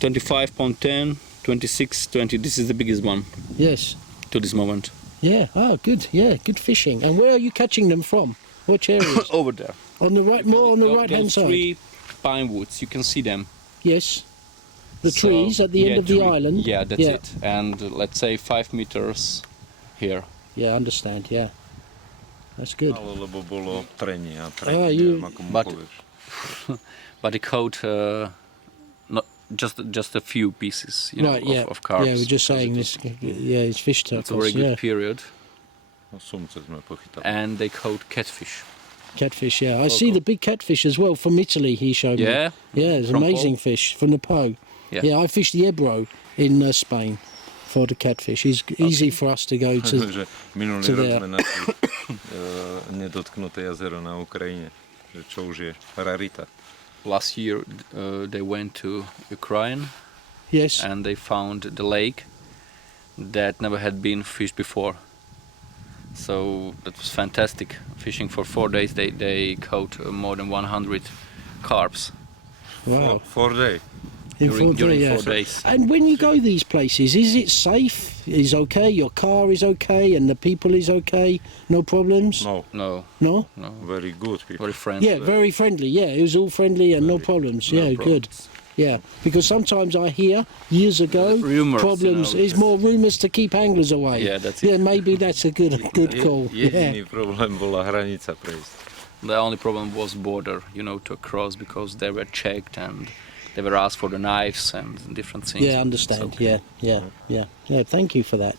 25.10, 26, 20. This is the biggest one. Yes. To this moment. Yeah. Oh, good. Yeah, good fishing. And where are you catching them from? Which areas? Over there. On the right, more on the right-hand side. 3 pine woods. You can see them. Yes. The trees at the end of the island. Yeah, that's it. And let's say 5 meters here. Yeah, I understand. Yeah. That's good. Lebo bolo trenie a but it caught not just a few pieces, you know, right, of carps. Yeah, we're just saying this. Yeah, it's fish turtles. It's a very good period. pochytali. And they caught catfish. Catfish, yeah. I see the big catfish as well from Italy, he showed me. Yeah? Yeah, it's amazing fish from the Po. Yeah, I fished the Ebro in Spain for the catfish. It's easy for us to go to Minulý rok sme našli nedotknuté jazero na Ukrajine, čo už je rarita. Last year they went to Ukraine. Yes. And they found the lake that never had been fished before. So that was fantastic. Fishing for 4 days, they caught more than 100 carps. Wow. 4 days. During 4 days. And when you go these places, is it safe? Is okay? Your car is okay, and the people is okay? No problems? No. No. No? Very good people. Very friendly. Yeah, very friendly. Yeah, it was all friendly and no problems. Yeah, good. Yeah, because sometimes I hear years ago Rumours, problems. you know, There's more rumours to keep anglers away. Yeah, that's it. Yeah, maybe that's a good call. Jediný problém bola hranica prejsť. The only problem was border, you know, to cross, because they were checked and they were asked for the knives and different things. Yeah, I understand. So, Yeah. Thank you for that.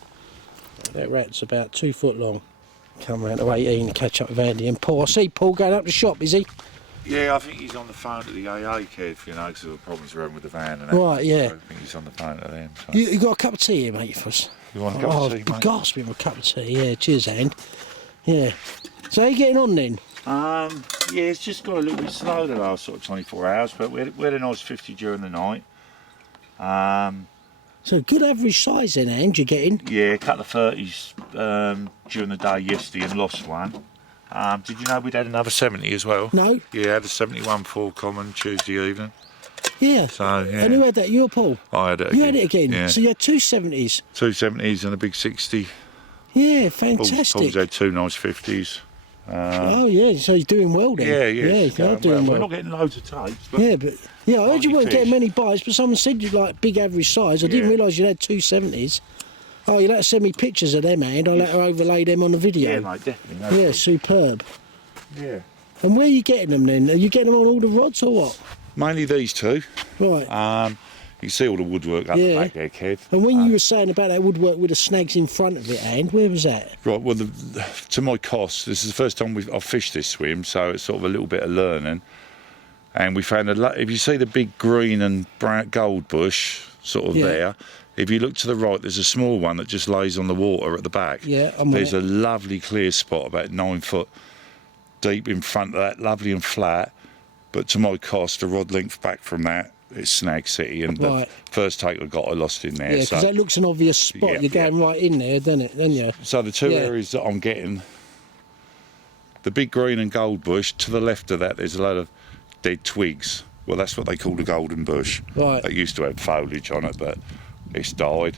That rat's about 2 foot long. Come round to 18 to catch up with Andy and Paul. I see Paul going up the shop. Is he? Yeah, I think he's on the phone to the AA kid, you know, because of the problems around with the van and that. Right, yeah. So I think he's on the phone to them. So. You got a cup of tea here, mate, for us? You want a cup of tea, mate? Gasping for a cup of tea. Yeah, cheers, Andy. Yeah. So how you getting on then? Yeah, it's just got a little bit slow the last sort of 24 hours, but we had a nice 50 during the night. So good average size then, Andy, you're getting? Yeah, a couple of 30s during the day yesterday and lost one. Did you know we'd had another 70 as well? No. Yeah, had a 71 full common Tuesday evening. Yeah. So, yeah. And who had that? You or Paul? I had it You again. had it again? Yeah. So you had 2 70s? 2 70s and a big 60. Yeah, fantastic. Paul's had 2 nice 50s. Oh yeah, so you're doing well then. Yeah, you're doing well. We're not getting loads of tapes, but Yeah, I heard you weren't fish. getting many bites, but someone said you like big average size. I didn't realise you had 2 70s. Oh, you'll have to send me pictures of them, and I'll have to overlay them on the video. yeah, mate, definitely. No Yeah, problem. superb. Yeah. And where are you getting them then? Are you getting them on all the rods or what? Mainly these two. Right. You can see all the woodwork up the back there, Kev. And when you were saying about that woodwork with the snags in front of it, and where was that? Right, well, to my cost, this is the first time I've fished this swim, so it's sort of a little bit of learning. And we found, if you see the big green and brown gold bush sort of there, if you look to the right, there's a small one that just lays on the water at the back. Yeah, There's a lovely clear spot about 9 foot deep in front of that, lovely and flat. But to my cost, a rod length back from that, it's Snag City, and the first take I got, I lost in there. Yeah, because that looks an obvious spot. You're going right in there, doesn't it? Then you. So the two areas that I'm getting, the big green and gold bush, to the left of that there's a load of dead twigs. Well, that's what they call the golden bush. Right. That used to have foliage on it, but it's died.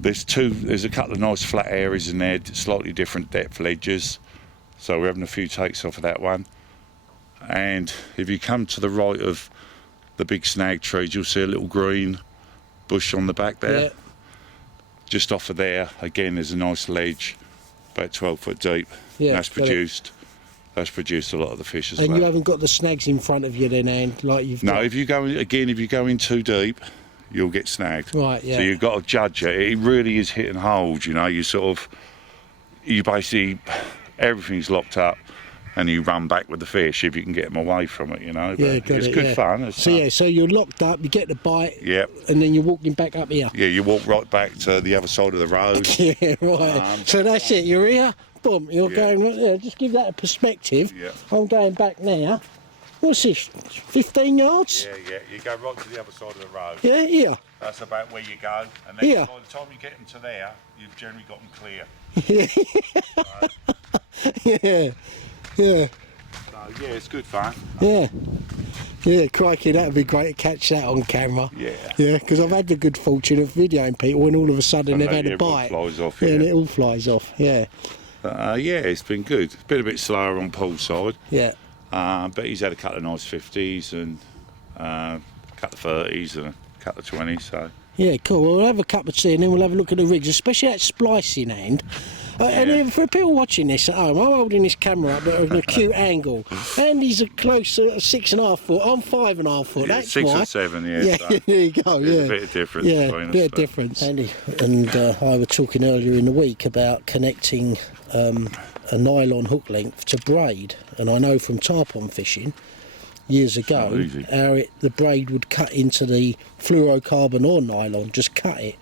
There's a couple of nice flat areas in there, slightly different depth ledges. So we're having a few takes off of that one. And if you come to the right of the big snag trees, you'll see a little green bush on the back there. Yeah. Just off of there, again, there's a nice ledge, about 12 foot deep. Yeah, That's produced a lot of the fish as well. And you haven't got the snags in front of you then, and like you've No, got... if you go in too deep, you'll get snagged. Right, yeah. So you've got to judge it. It really is hit and hold, you know. You basically, everything's locked up, and you run back with the fish if you can get them away from it, you know. But it's good fun. It's fun. So you're locked up, you get the bite, Yep. and then you're walking back up here. Yeah, you walk right back to the other side of the road. Yeah, right. So that's it, you're here, boom, you're going right there. Just give that a perspective. Yeah. I'm going back now. What's this, 15 yards? Yeah, you go right to the other side of the road. Yeah, here. That's about where you go, and then Yeah. by the time you get them to there, you've generally got them clear. Yeah. So, yeah, it's good fun. Yeah, crikey, that would be great to catch that on camera. Yeah. Yeah, because I've had the good fortune of videoing people when all of a sudden And they've had a everyone bite. flies off, and yeah. it all flies off, yeah. Yeah, it's been good. It's been a bit slower on Paul's side. Yeah. But he's had a couple of nice 50s and a couple of 30s and a couple of 20s, so... Yeah, cool. Well, we'll have a cup of tea and then we'll have a look at the rigs, especially that splicing hand. And then for people watching this at home, I'm holding this camera up at an acute angle. Andy's a close 6.5 foot. I'm 5.5 foot. Yeah, That's 6 why. or 7, yeah. Yeah, So there you go. there's Yeah, a bit of difference yeah, between us. bit of but- difference. Andy and I were talking earlier in the week about connecting a nylon hook length to braid, and I know from tarpon fishing years ago how the braid would cut into the fluorocarbon or nylon, just cut it.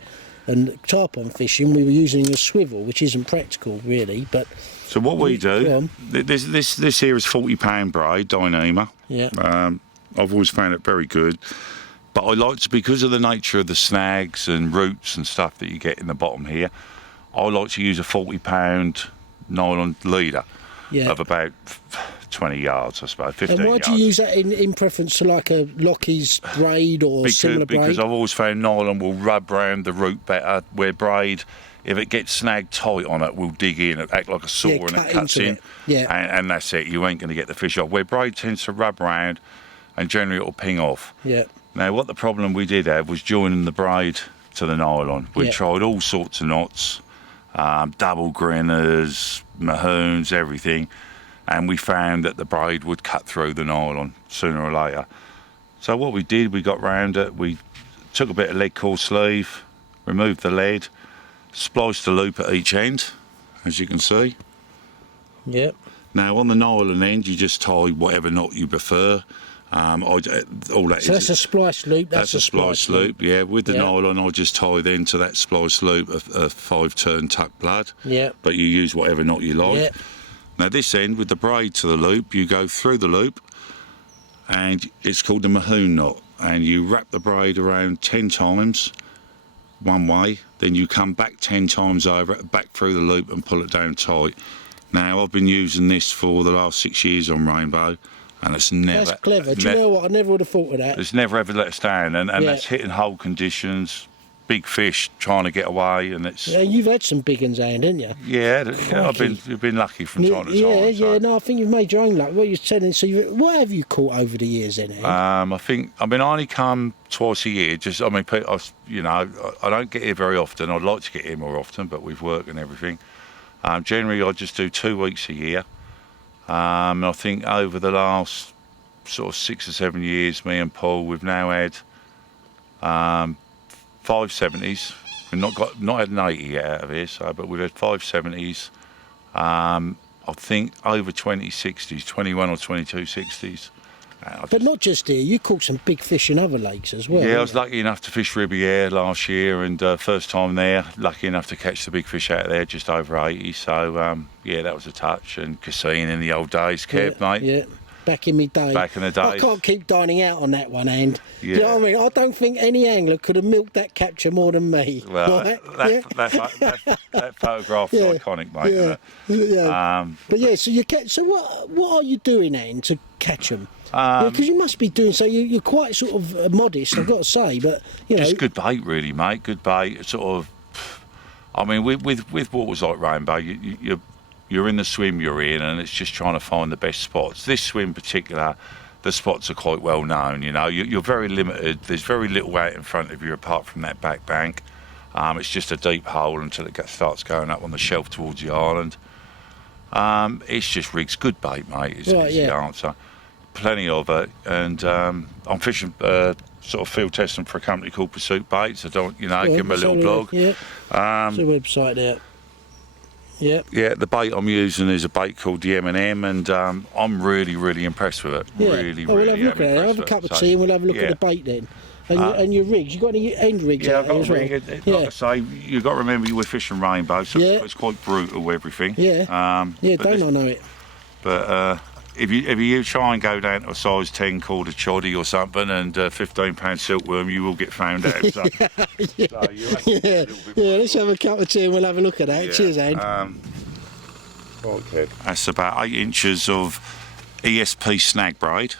And tarpon fishing, we were using a swivel, which isn't practical really, but... So what we do, this here is £40 braid, Dyneema. Yeah. I've always found it very good. But I like to, because of the nature of the snags and roots and stuff that you get in the bottom here, I like to use a £40 nylon leader of about 20 yards, I suppose, 15 yards. And why do you use that in preference to like a Lockie's braid or similar braid? Because I've always found nylon will rub round the root better, where braid, if it gets snagged tight on it, will dig in, it act like a saw and it cuts in. Yeah. And that's it, you ain't going to get the fish off. Where braid tends to rub round and generally it'll ping off. Yeah. Now, what the problem we did have was joining the braid to the nylon. We tried all sorts of knots, double grinners, mahoons, everything, and we found that the braid would cut through the nylon sooner or later. So what we did, we got round it, we took a bit of lead core sleeve, removed the lead, spliced the loop at each end, as you can see. Yep. Now on the nylon end, you just tie whatever knot you prefer. All that so that's a splice loop. That's a splice loop. Yeah. With the nylon, I just tie then to that splice loop a 5-turn tuck blood. Yeah. But you use whatever knot you like. Yeah. Now this end with the braid to the loop, you go through the loop, and it's called the mahoon knot. And you wrap the braid around 10 times one way, then you come back 10 times over it, back through the loop and pull it down tight. Now I've been using this for the last 6 years on Rainbow, and it's never... That's clever. Do you know what? I never would have thought of that. It's never ever let us down, and that's hitting hole conditions, big fish trying to get away, and it's... Yeah, you've had some big ones, didn't you? Yeah, I've been lucky from time to time. Yeah, no, I think you've made your own luck. What you're telling, so what have you caught over the years then? I only come twice a year. I don't get here very often. I'd like to get here more often, but with work and everything. Generally, I just do 2 weeks a year. I think over the last sort of 6 or 7 years, me and Paul, we've now had 570s. We've not had an 80 yet out of here, but we've had 570s. I think over 20 60s, 21 or 22 60s. But not just here, you caught some big fish in other lakes as well. Yeah, I was lucky enough to fish Riviere last year, and first time there, lucky enough to catch the big fish out of there, just over 80. So, that was a touch. And Cassine in the old days, Kev, mate. Yeah, back in me day. Back in the days. I can't keep dining out on that one, and yeah. You know what I mean? I don't think any angler could have milked that capture more than me. Well, right? that photograph's iconic, mate. Yeah. But yeah, so you catch. So what are you doing then to catch them? Because you must be doing so. You're quite sort of modest, I've got to say. But you know, just good bait, really, mate. Good bait. Sort of. I mean, with waters like Rainbow, you're in the swim you're in, and it's just trying to find the best spots. This swim in particular, the spots are quite well known. You know, you're very limited. There's very little out in front of you apart from that back bank. It's just a deep hole until it starts going up on the shelf towards the island. It's just rigs. Good bait, mate. Is the answer. Plenty of it, and I'm fishing sort of field testing for a company called Pursuit Baits. I don't, give them a little blog. Yeah. There's a website there. Yeah. Yeah, the bait I'm using is a bait called the M&M, and I'm really, really impressed with it. Yeah. Really, we'll really. Have a look at it. Have a cup of tea, and we'll have a look at the bait then. And your rigs, you got any end rigs? Yeah, I've got a rig. Like I say, you've got to remember we're fishing Rainbow, so it's quite brutal everything. Yeah. Don't I know it? But if you try and go down to a size 10 called a choddy or something and £15 silkworm, you will get found out. So, let's have a cup of tea and we'll have a look at that. Cheers, Ed. That's about 8 inches of ESP snag braid.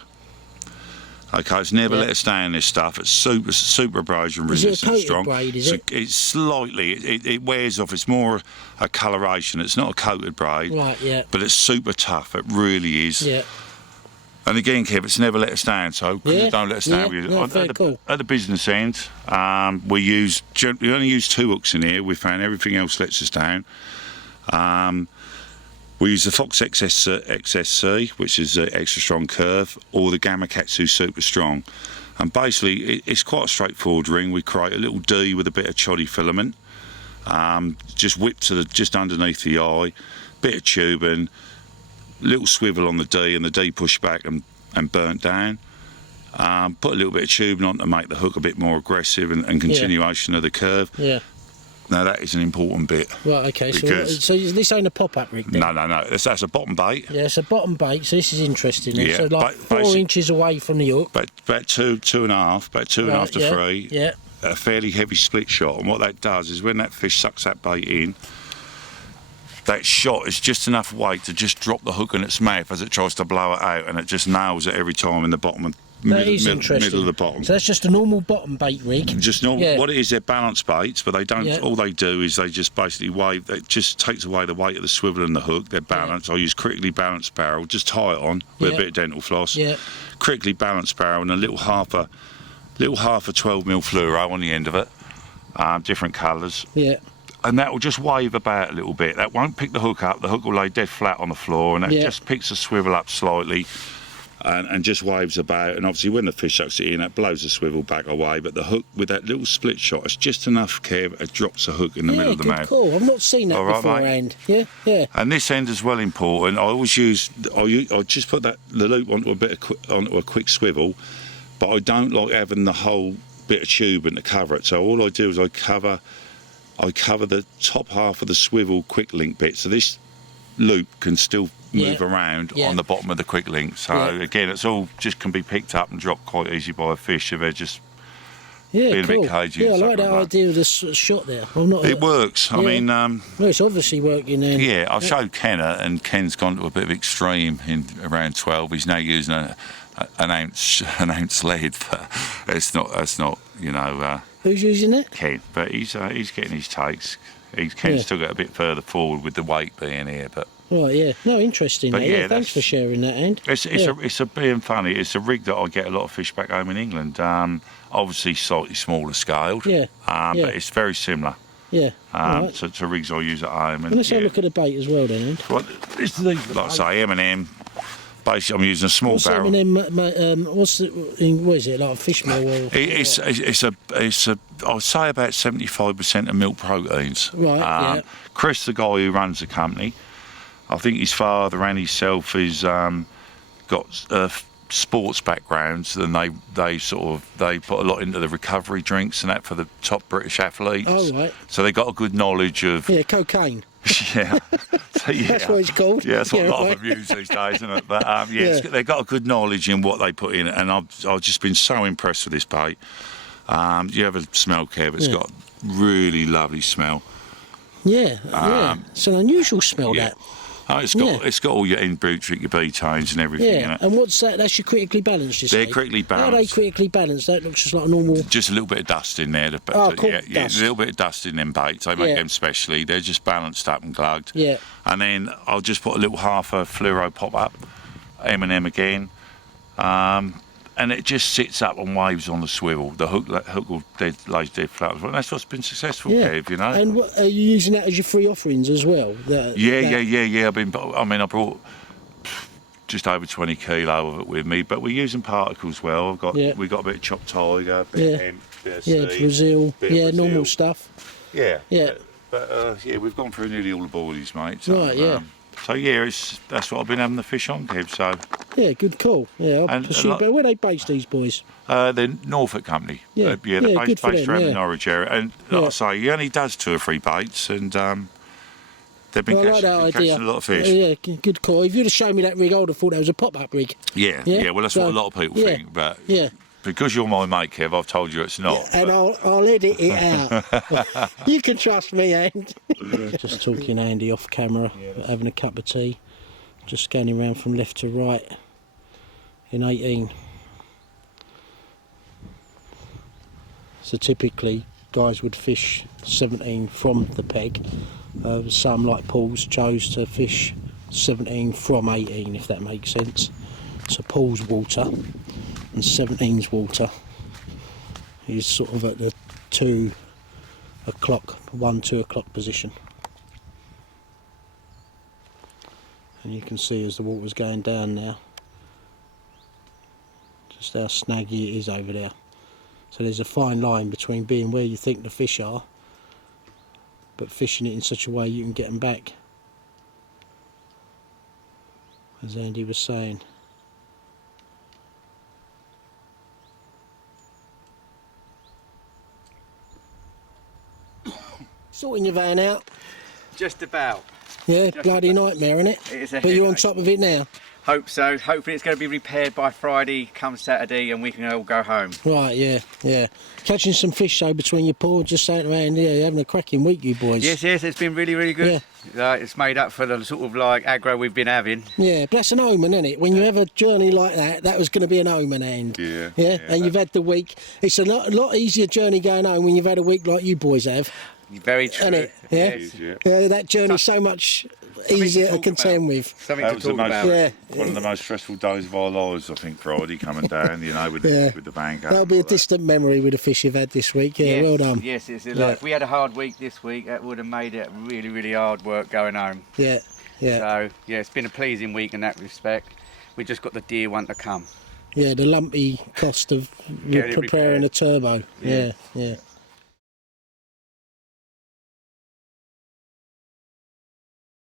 Okay, it's never let us down, this stuff. It's super abrasion resistant, strong. Braid, is it? It's slightly, it wears off. It's more a coloration. It's not a coated braid. Right, yeah. But it's super tough. It really is. Yeah. And again, Kev, it's never let us down. So don't let us down. At the business end, we only use 2 hooks in here. We found everything else lets us down. We use the Fox XSC, which is an extra strong curve, or the Gamma Katsu super strong. And basically, it's quite a straightforward ring. We create a little D with a bit of choddy filament, just whipped to just underneath the eye, bit of tubing, little swivel on the D, and the D pushed back and burnt down. Put a little bit of tubing on to make the hook a bit more aggressive and continuation of the curve. Yeah. Now that is an important bit. Right, okay, so this ain't a pop-up rig then? No, that's a bottom bait. Yeah, it's a bottom bait, so this is interesting. Yeah, so like 4 inches away from the hook. About two and a half to 3. Yeah. A fairly heavy split shot, and what that does is when that fish sucks that bait in, that shot is just enough weight to just drop the hook in its mouth as it tries to blow it out, and it just nails it every time in the bottom middle of the bottom. So that's just a normal bottom bait rig. Just normal. Yeah. What it is, they're balance baits, but they don't. Yeah. All they do is they just basically wave. It just takes away the weight of the swivel and the hook. They're balanced. I use critically balanced barrel. Just tie it on with a bit of dental floss. Yeah. Critically balanced barrel and a little half a little half a 12mm fluoro on the end of it, different colours. Yeah. And that will just wave about a little bit. That won't pick the hook up. The hook will lay dead flat on the floor, and that just picks the swivel up slightly and just waves about. And obviously when the fish sucks it in, that blows the swivel back away. But the hook, with that little split shot, it's just enough, Kev, it drops the hook in the middle of the mouth. Cool. I've not seen that beforehand. Yeah. And this end is well important. I always use, I just put the loop onto a quick swivel, but I don't like having the whole bit of tubing to cover it. So all I do is I cover the top half of the swivel quick link bit, so this loop can still move around on the bottom of the quick link. So again, it's all just can be picked up and dropped quite easy by a fish if they're just being a bit cagey. Yeah, I like that idea of the shot there. It works. I mean, well, it's obviously working. Yeah, I showed Ken it, and Ken's gone to a bit of extreme in around 12. He's now using an ounce lead, but that's not you know. Who's using it? Ken, but he's getting his takes. Ken's still got a bit further forward with the weight being here, but. Right, yeah. No, interesting. But thanks for sharing that, Ant. It's being funny. It's a rig that I get a lot of fish back home in England. Obviously slightly smaller scaled. But it's very similar. Yeah. To rigs I use at home. And let's have a look at the bait as well, then, Ant. Well, like I say, M&M. Basically, I'm using a small barrel. What is it, like a fish meal? It's I'd say about 75% of milk proteins. Right. Chris, the guy who runs the company, I think his father and himself is got sports backgrounds, and they put a lot into the recovery drinks and that for the top British athletes. Oh right. So they got a good knowledge of cocaine. Yeah. That's what it's called. Yeah, that's what a lot of them use these days, isn't it? But they've got a good knowledge in what they put in, and I've just been so impressed with this bait. You have a smell, Kev? It's got really lovely smell. It's an unusual smell, that. Oh, it's got all your inbutyric, your betanes and everything in it. And what's that? That's your critically balanced, you say? They're critically balanced. How are they critically balanced? That looks just like a normal... Just a little bit of dust in there. Cool. A little bit of dust in them baits. They make them specially. They're just balanced up and glugged. Yeah. And then I'll just put a little half a fluoro pop-up, M&M again. And it just sits up and waves on the swivel. The hook will lays dead flat. And that's what's been successful, Kev, you know. And are you using that as your free offerings as well? I brought just over 20 kilo of it with me, but we're using particles well. We've got a bit of chopped tiger, a bit of hemp, bit of seed, Brazil, normal stuff. Yeah. But we've gone through nearly all the boilies, mate. So, right, that's what I've been having the fish on, Kev. So. Yeah, good call. Yeah, I'll pursue. But where they based, these boys? They're Norfolk company. They're based around the Norwich area. And like I say, he only does 2 or 3 baits, and they've been catching a lot of fish. Yeah, good call. If you'd have shown me that rig, I would have thought that was a pop-up rig. Yeah. Well, that's what a lot of people think. But because you're my mate, Kev, I've told you it's not. And I'll edit it out. You can trust me, Andy. Just talking Andy off camera, having a cup of tea. Just scanning around from left to right in 18. So typically guys would fish 17 from the peg. Some, like Paul's, chose to fish 17 from 18, if that makes sense. So Paul's water and 17's water is sort of at the 2 o'clock position. And you can see as the water's going down now just how snaggy it is over there. So there's a fine line between being where you think the fish are but fishing it in such a way you can get them back, as Andy was saying. Sorting your van out? Just about. Yeah, bloody nightmare, isn't it? It is a but you're on top of it now? Hope so. Hopefully it's going to be repaired by Friday, come Saturday, and we can all go home. Right, yeah. Catching some fish, though, between your paws, just saying around, you're having a cracking week, you boys. Yes, it's been really, really good. Yeah. It's made up for the sort of like aggro we've been having. Yeah, but that's an omen, isn't it? When you have a journey like that was going to be an omen, and yeah, and you've had the week. It's a lot easier journey going home when you've had a week like you boys have. Very true. Yeah, that journey's so much easier to contend with. That was one Yeah. of the most stressful days of our lives, I think, Friday, coming down, you know, with the van going. That'll be a distant memory with the fish you've had this week. Yeah, yes, well done. Yes, it's like if we had a hard week this week, that would have made it really, really hard work going home. Yeah, yeah. So, yeah, it's been a pleasing week in that respect. We just got the dear one to come. Yeah, the lumpy cost of preparing a turbo. Yeah, yeah.